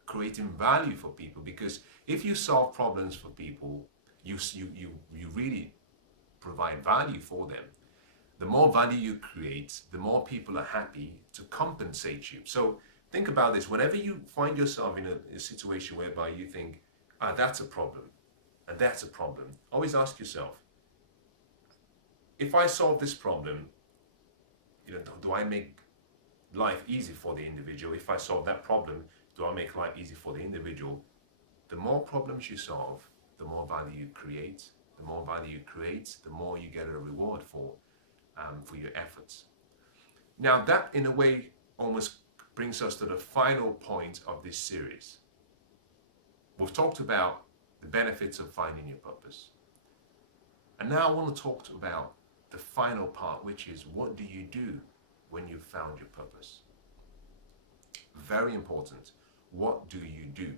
creating value for people. Because if you solve problems for people, you really provide value for them. The more value you create, the more people are happy to compensate you. So think about this. Whenever you find yourself in a situation whereby you think, that's a problem, and that's a problem, always ask yourself, if I solve this problem, do I make life easy for the individual? If I solve that problem, do I make life easy for the individual? The more problems you solve, the more value you create. The more value you create, the more you get a reward for your efforts. Now that, in a way, almost brings us to the final point of this series. We've talked about the benefits of finding your purpose. And now I want to talk about the final part, which is, what do you do when you've found your purpose? Very important. What do you do?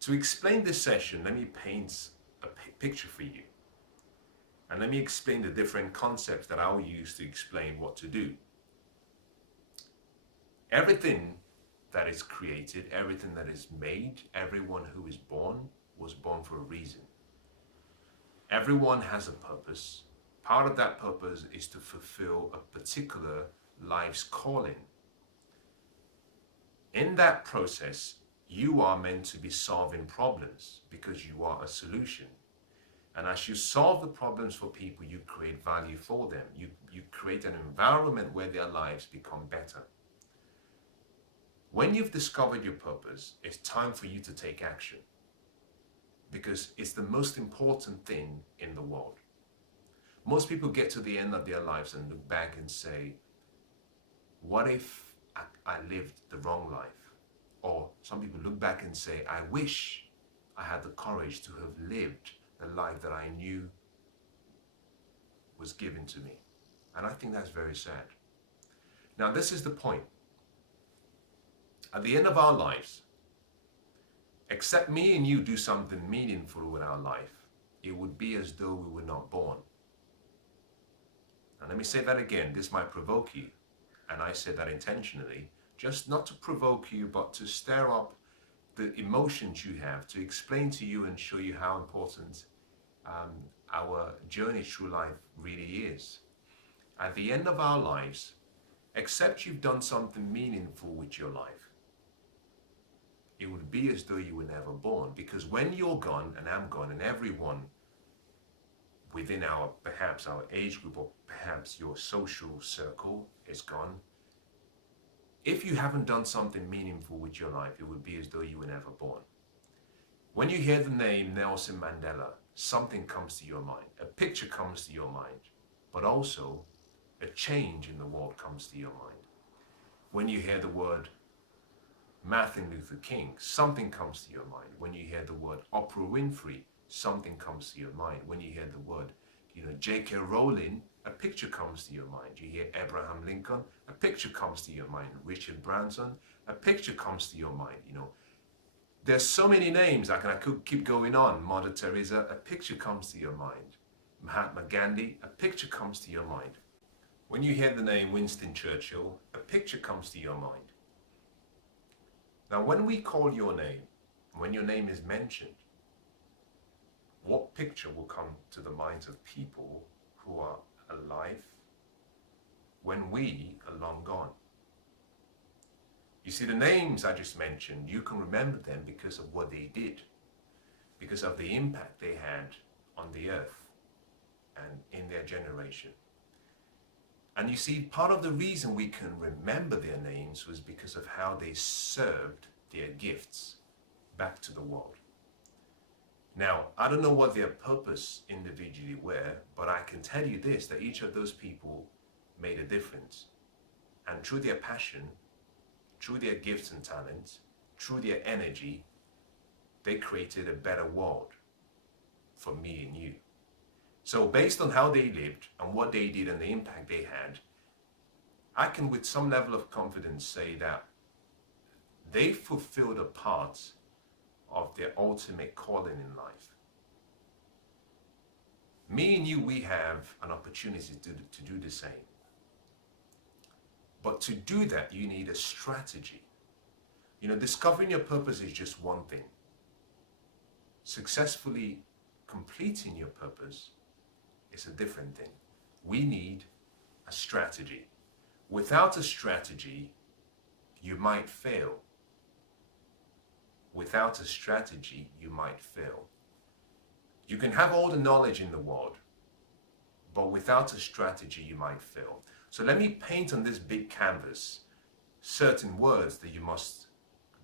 To explain this session, let me paint a picture for you. And let me explain the different concepts that I'll use to explain what to do. Everything that is created, everything that is made, everyone who is born was born for a reason. Everyone has a purpose. Part of that purpose is to fulfill a particular life's calling. In that process, you are meant to be solving problems because you are a solution. And as you solve the problems for people, you create value for them. You create an environment where their lives become better. When you've discovered your purpose, it's time for you to take action, because it's the most important thing in the world. Most people get to the end of their lives and look back and say, what if I lived the wrong life? Or some people look back and say, I wish I had the courage to have lived the life that I knew was given to me. And I think that's very sad. Now, this is the point. At the end of our lives, except me and you do something meaningful with our life, it would be as though we were not born. And let me say that again. This might provoke you, and I say that intentionally, just not to provoke you, but to stir up the emotions you have, to explain to you and show you how important our journey through life really is. At the end of our lives, except you've done something meaningful with your life, it would be as though you were never born. Because when you're gone and I'm gone and everyone within perhaps our age group or perhaps your social circle is gone, if you haven't done something meaningful with your life, it would be as though you were never born. When you hear the name Nelson Mandela, something comes to your mind. A picture comes to your mind, but also a change in the world comes to your mind. When you hear the word Martin Luther King, something comes to your mind. When you hear the word Oprah Winfrey, something comes to your mind. When you hear the word, J.K. Rowling, a picture comes to your mind. You hear Abraham Lincoln, a picture comes to your mind. Richard Branson, a picture comes to your mind. There's so many names. I could keep going on. Mother Teresa, a picture comes to your mind. Mahatma Gandhi, a picture comes to your mind. When you hear the name Winston Churchill, a picture comes to your mind. Now, when we call your name, when your name is mentioned, what picture will come to the minds of people who are alive when we are long gone? You see, the names I just mentioned, you can remember them because of what they did, because of the impact they had on the earth and in their generation. And you see, part of the reason we can remember their names was because of how they served their gifts back to the world. Now, I don't know what their purpose individually were, but I can tell you this, that each of those people made a difference. And through their passion, through their gifts and talents, through their energy, they created a better world for me and you. So based on how they lived and what they did and the impact they had, I can with some level of confidence say that they fulfilled a part of their ultimate calling in life. Me and you, we have an opportunity to do the same. But to do that, you need a strategy. You know, discovering your purpose is just one thing. Successfully completing your purpose is a different thing. We need a strategy. Without a strategy, you might fail. Without a strategy, you might fail. You can have all the knowledge in the world, but without a strategy, you might fail. So let me paint on this big canvas certain words that you must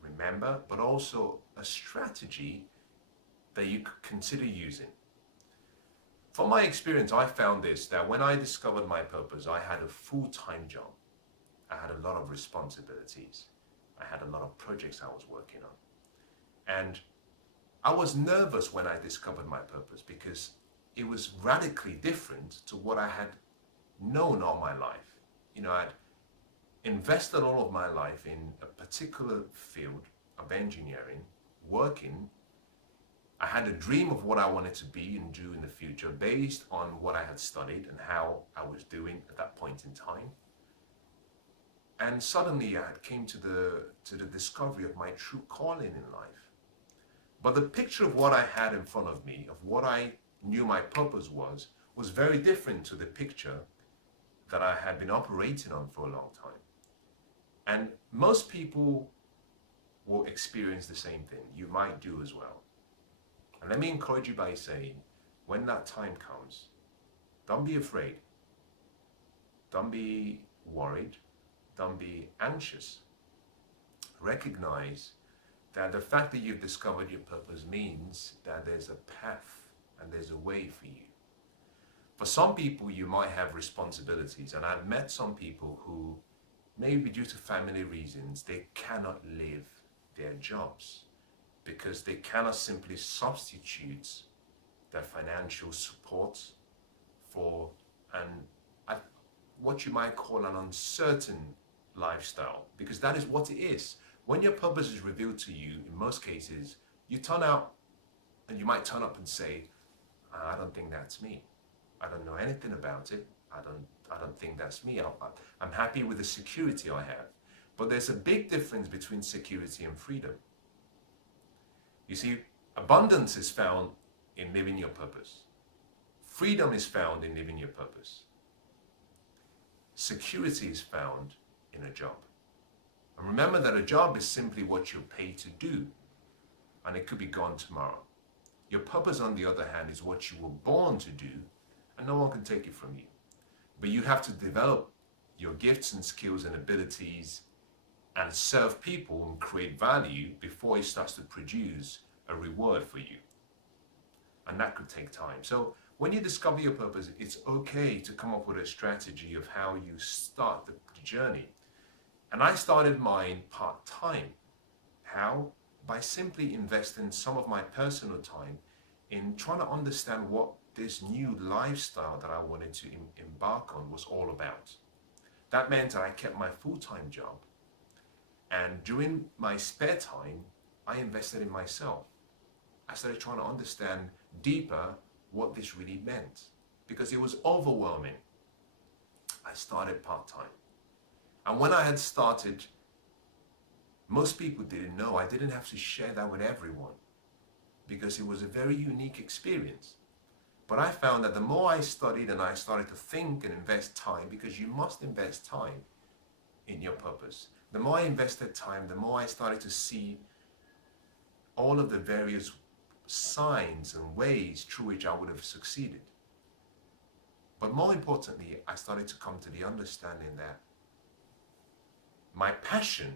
remember, but also a strategy that you could consider using. From my experience, I found this, that when I discovered my purpose, I had a full-time job. I had a lot of responsibilities. I had a lot of projects I was working on. And I was nervous when I discovered my purpose because it was radically different to what I had known all my life. You know, I'd invested all of my life in a particular field of engineering, working. I had a dream of what I wanted to be and do in the future based on what I had studied and how I was doing at that point in time. And suddenly I came to the discovery of my true calling in life. But the picture of what I had in front of me, of what I knew my purpose was very different to the picture that I had been operating on for a long time. And most people will experience the same thing. You might do as well. And let me encourage you by saying, when that time comes, don't be afraid. Don't be worried. Don't be anxious. Recognize that the fact that you've discovered your purpose means that there's a path and there's a way for you. For some people, you might have responsibilities, and I've met some people who, maybe due to family reasons, they cannot leave their jobs because they cannot simply substitute their financial support for what you might call an uncertain lifestyle, because that is what it is. When your purpose is revealed to you, in most cases, you turn out and you might turn up and say, I don't think that's me. I don't know anything about it. I don't think that's me. I'm happy with the security I have. But there's a big difference between security and freedom. You see, abundance is found in living your purpose. Freedom is found in living your purpose. Security is found in a job. And remember that a job is simply what you're paid to do, and it could be gone tomorrow. Your purpose, on the other hand, is what you were born to do, and no one can take it from you. But you have to develop your gifts and skills and abilities and serve people and create value before it starts to produce a reward for you. And that could take time. So when you discover your purpose, it's okay to come up with a strategy of how you start the journey. And I started mine part-time. How? By simply investing some of my personal time in trying to understand what this new lifestyle that I wanted to embark on was all about. That meant that I kept my full-time job. And during my spare time, I invested in myself. I started trying to understand deeper what this really meant, because it was overwhelming. I started part-time. And when I had started, most people didn't know. I didn't have to share that with everyone because it was a very unique experience. But I found that the more I studied and I started to think and invest time, because you must invest time in your purpose. The more I invested time, the more I started to see all of the various signs and ways through which I would have succeeded. But more importantly, I started to come to the understanding that my passion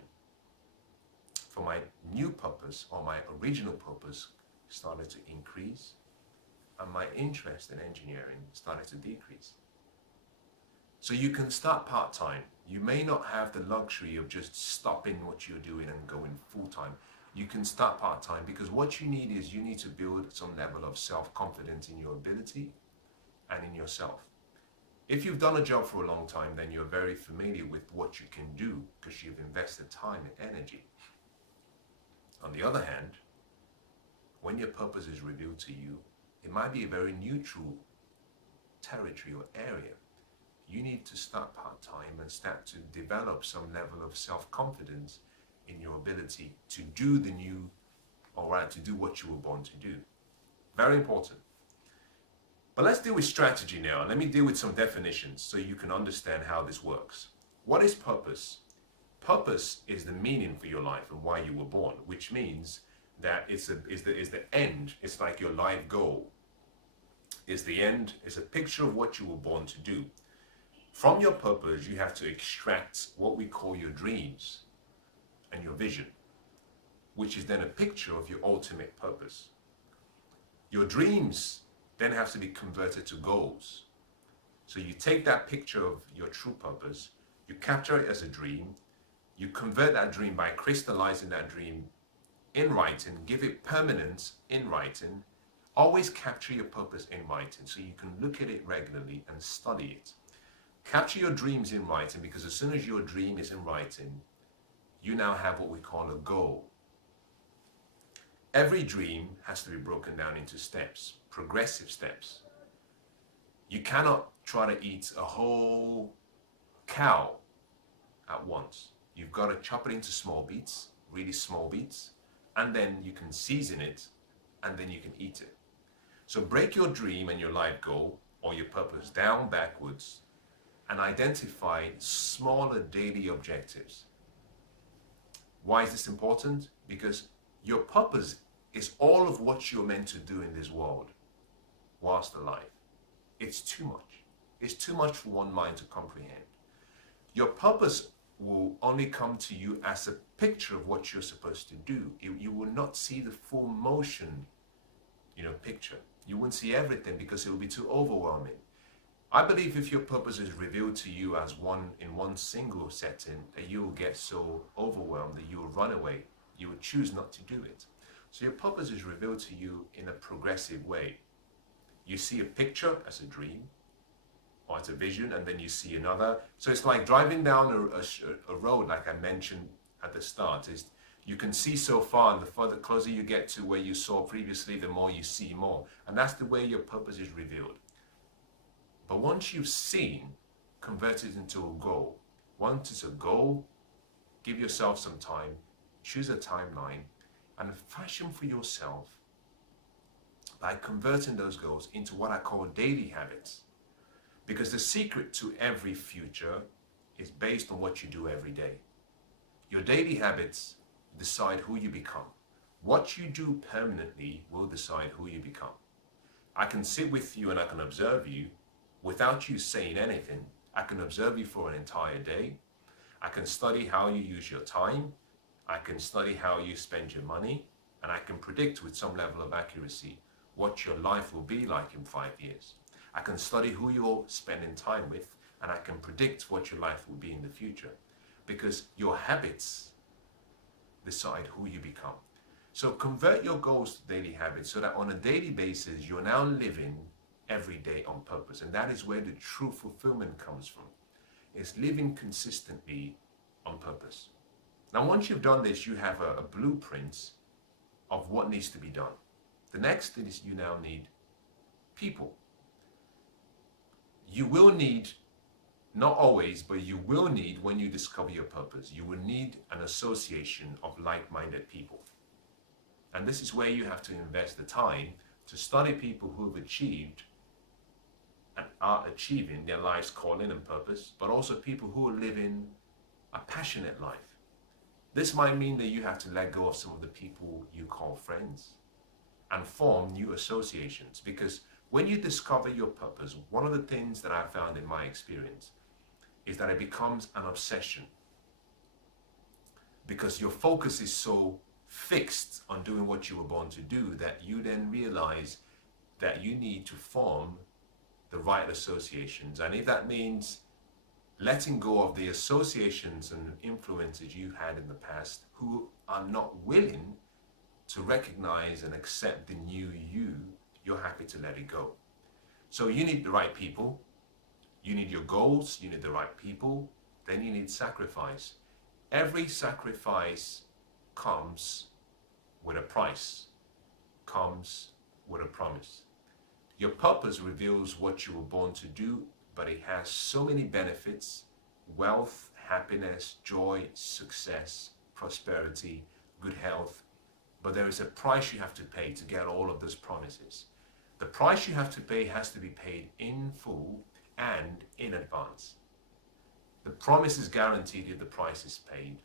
for my new purpose, or my original purpose, started to increase, and my interest in engineering started to decrease. So you can start part-time. You may not have the luxury of just stopping what you're doing and going full-time. you can start part-time, because what you need is you need to build some level of self-confidence in your ability and in yourself. If you've done a job for a long time, then you're very familiar with what you can do because you've invested time and energy. On the other hand, when your purpose is revealed to you, it might be a very neutral territory or area. You need to start part-time and start to develop some level of self-confidence in your ability to do the new, or rather to do what you were born to do. Very important. But let's deal with strategy now. Let me deal with some definitions so you can understand how this works. What is purpose? Purpose is the meaning for your life and why you were born, which means that it's the end. It's like your life goal. Is the end. It's a picture of what you were born to do. From your purpose, you have to extract what we call your dreams and your vision, which is then a picture of your ultimate purpose. Your dreams then have to be converted to goals. So you take that picture of your true purpose, you capture it as a dream, you convert that dream by crystallizing that dream in writing, give it permanence in writing. Always capture your purpose in writing so you can look at it regularly and study it. Capture your dreams in writing, because as soon as your dream is in writing, you now have what we call a goal. Every dream has to be broken down into steps, progressive steps. You cannot try to eat a whole cow at once. You've got to chop it into small beats, really small beats, and then you can season it, and then you can eat it. So break your dream and your life goal or your purpose down backwards and identify smaller daily objectives. Why is this important? Because your purpose is all of what you're meant to do in this world whilst alive. It's too much. It's too much for one mind to comprehend. Your purpose will only come to you as a picture of what you're supposed to do. You will not see the full motion, picture. You won't see everything because it will be too overwhelming. I believe if your purpose is revealed to you as one single setting, that you will get so overwhelmed that you will run away. You will choose not to do it. So your purpose is revealed to you in a progressive way. You see a picture as a dream or as a vision, and then you see another. So it's like driving down a road, like I mentioned at the start, is you can see so far, and the further closer you get to where you saw previously, the more you see more. And that's the way your purpose is revealed. But once you've seen, convert it into a goal. Once it's a goal, give yourself some time, choose a timeline, and fashion for yourself by converting those goals into what I call daily habits. Because the secret to every future is based on what you do every day. Your daily habits decide who you become. What you do permanently will decide who you become. I can sit with you and I can observe you without you saying anything. I can observe you for an entire day. I can study how you use your time. I can study how you spend your money. And I can predict with some level of accuracy what your life will be like in 5 years. I can study who you're spending time with, and I can predict what your life will be in the future. Because your habits decide who you become. So convert your goals to daily habits so that on a daily basis, you're now living every day on purpose. And that is where the true fulfillment comes from. It's living consistently on purpose. Now, once you've done this, you have a blueprint of what needs to be done. The next thing is you now need people. You will need, not always, but you will need, when you discover your purpose, you will need an association of like-minded people. And this is where you have to invest the time to study people who have achieved and are achieving their life's calling and purpose, but also people who are living a passionate life. This might mean that you have to let go of some of the people you call friends and form new associations, because when you discover your purpose, one of the things that I found in my experience is that it becomes an obsession, because your focus is so fixed on doing what you were born to do that you then realize that you need to form the right associations. And if that means letting go of the associations and influences you had in the past who are not willing to recognize and accept the new you, you're happy to let it go. So you need the right people, you need your goals, you need the right people, then you need sacrifice. Every sacrifice comes with a price, comes with a promise. Your purpose reveals what you were born to do, but it has so many benefits: wealth, happiness, joy, success, prosperity, good health. But there is a price you have to pay to get all of those promises. The price you have to pay has to be paid in full and in advance. The promise is guaranteed if the price is paid,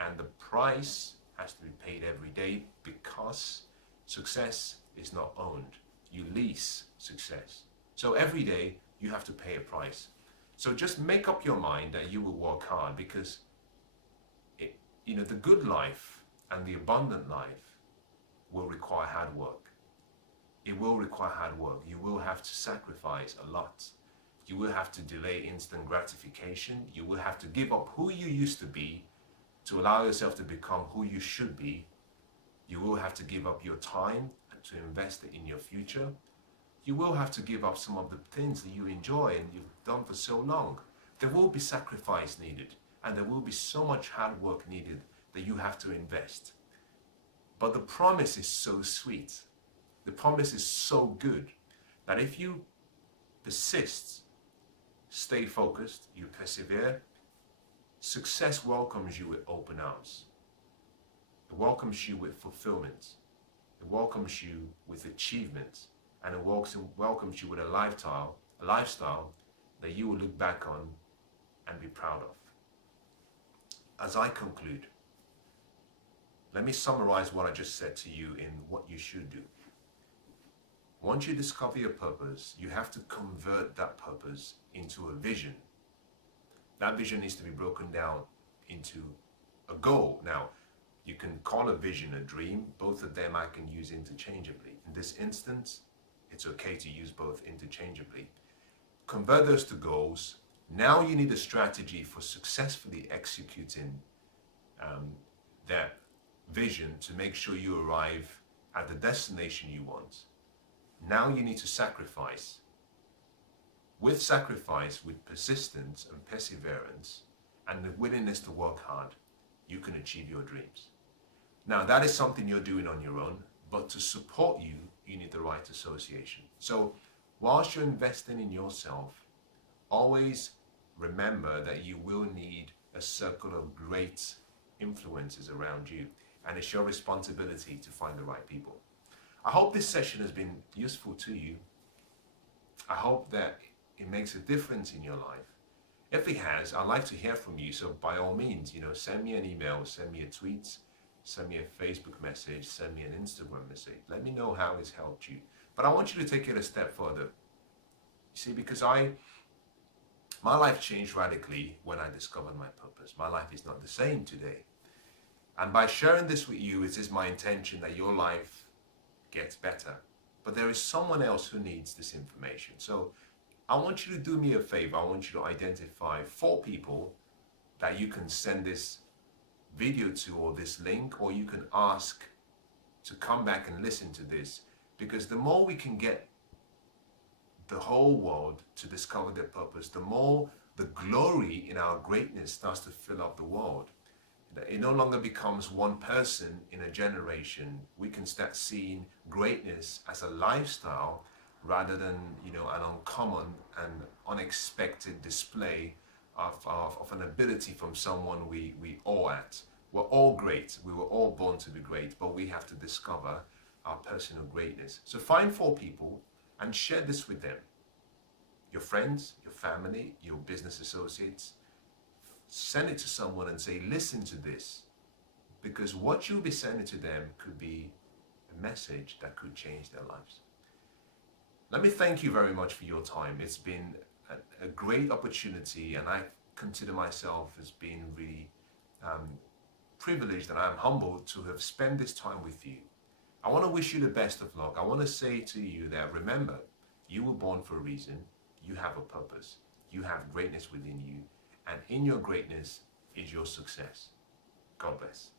and the price has to be paid every day, because success is not owned. You lease success. So every day you have to pay a price. So just make up your mind that you will work hard, because the good life and the abundant life will require hard work. It will require hard work. You will have to sacrifice a lot. You will have to delay instant gratification. You will have to give up who you used to be to allow yourself to become who you should be. You will have to give up your time to invest it in your future. You will have to give up some of the things that you enjoy and you've done for so long. There will be sacrifice needed, and there will be so much hard work needed that you have to invest. But the promise is so sweet. The promise is so good that if you persist, stay focused, you persevere, success welcomes you with open arms. It welcomes you with fulfillment. It welcomes you with achievement. And it welcomes you with a lifestyle that you will look back on and be proud of. As I conclude, let me summarize what I just said to you in what you should do. Once you discover your purpose, you have to convert that purpose into a vision. That vision needs to be broken down into a goal. Now, you can call a vision a dream. Both of them I can use interchangeably. In this instance, it's okay to use both interchangeably. Convert those to goals. Now you need a strategy for successfully executing that vision to make sure you arrive at the destination you want. Now you need to sacrifice. With sacrifice, with persistence and perseverance, and the willingness to work hard, you can achieve your dreams. Now that is something you're doing on your own, but to support you, you need the right association. So whilst you're investing in yourself, always remember that you will need a circle of great influences around you, and it's your responsibility to find the right people. I hope this session has been useful to you. I hope that it makes a difference in your life. If it has, I'd like to hear from you. So by all means, send me an email, send me a tweet, send me a Facebook message, send me an Instagram message. Let me know how it's helped you. But I want you to take it a step further. You see, because my life changed radically when I discovered my purpose. My life is not the same today. And by sharing this with you, it is my intention that your life gets better. But there is someone else who needs this information. So I want you to do me a favor. I want you to identify 4 people that you can send this video to, or this link, or you can ask to come back and listen to this. Because the more we can get the whole world to discover their purpose, the more the glory in our greatness starts to fill up the world. It no longer becomes one person in a generation. We can start seeing greatness as a lifestyle rather than an uncommon and unexpected display of an ability from someone we awe at. We're all great. We were all born to be great, but we have to discover our personal greatness. So find 4 people and share this with them. Your friends, your family, your business associates. Send it to someone and say, listen to this. Because what you'll be sending to them could be a message that could change their lives. Let me thank you very much for your time. It's been a great opportunity, and I consider myself as being really privileged, and I'm humbled to have spent this time with you. I want to wish you the best of luck. I want to say to you that, remember, you were born for a reason. You have a purpose. You have greatness within you. And in your greatness is your success. God bless.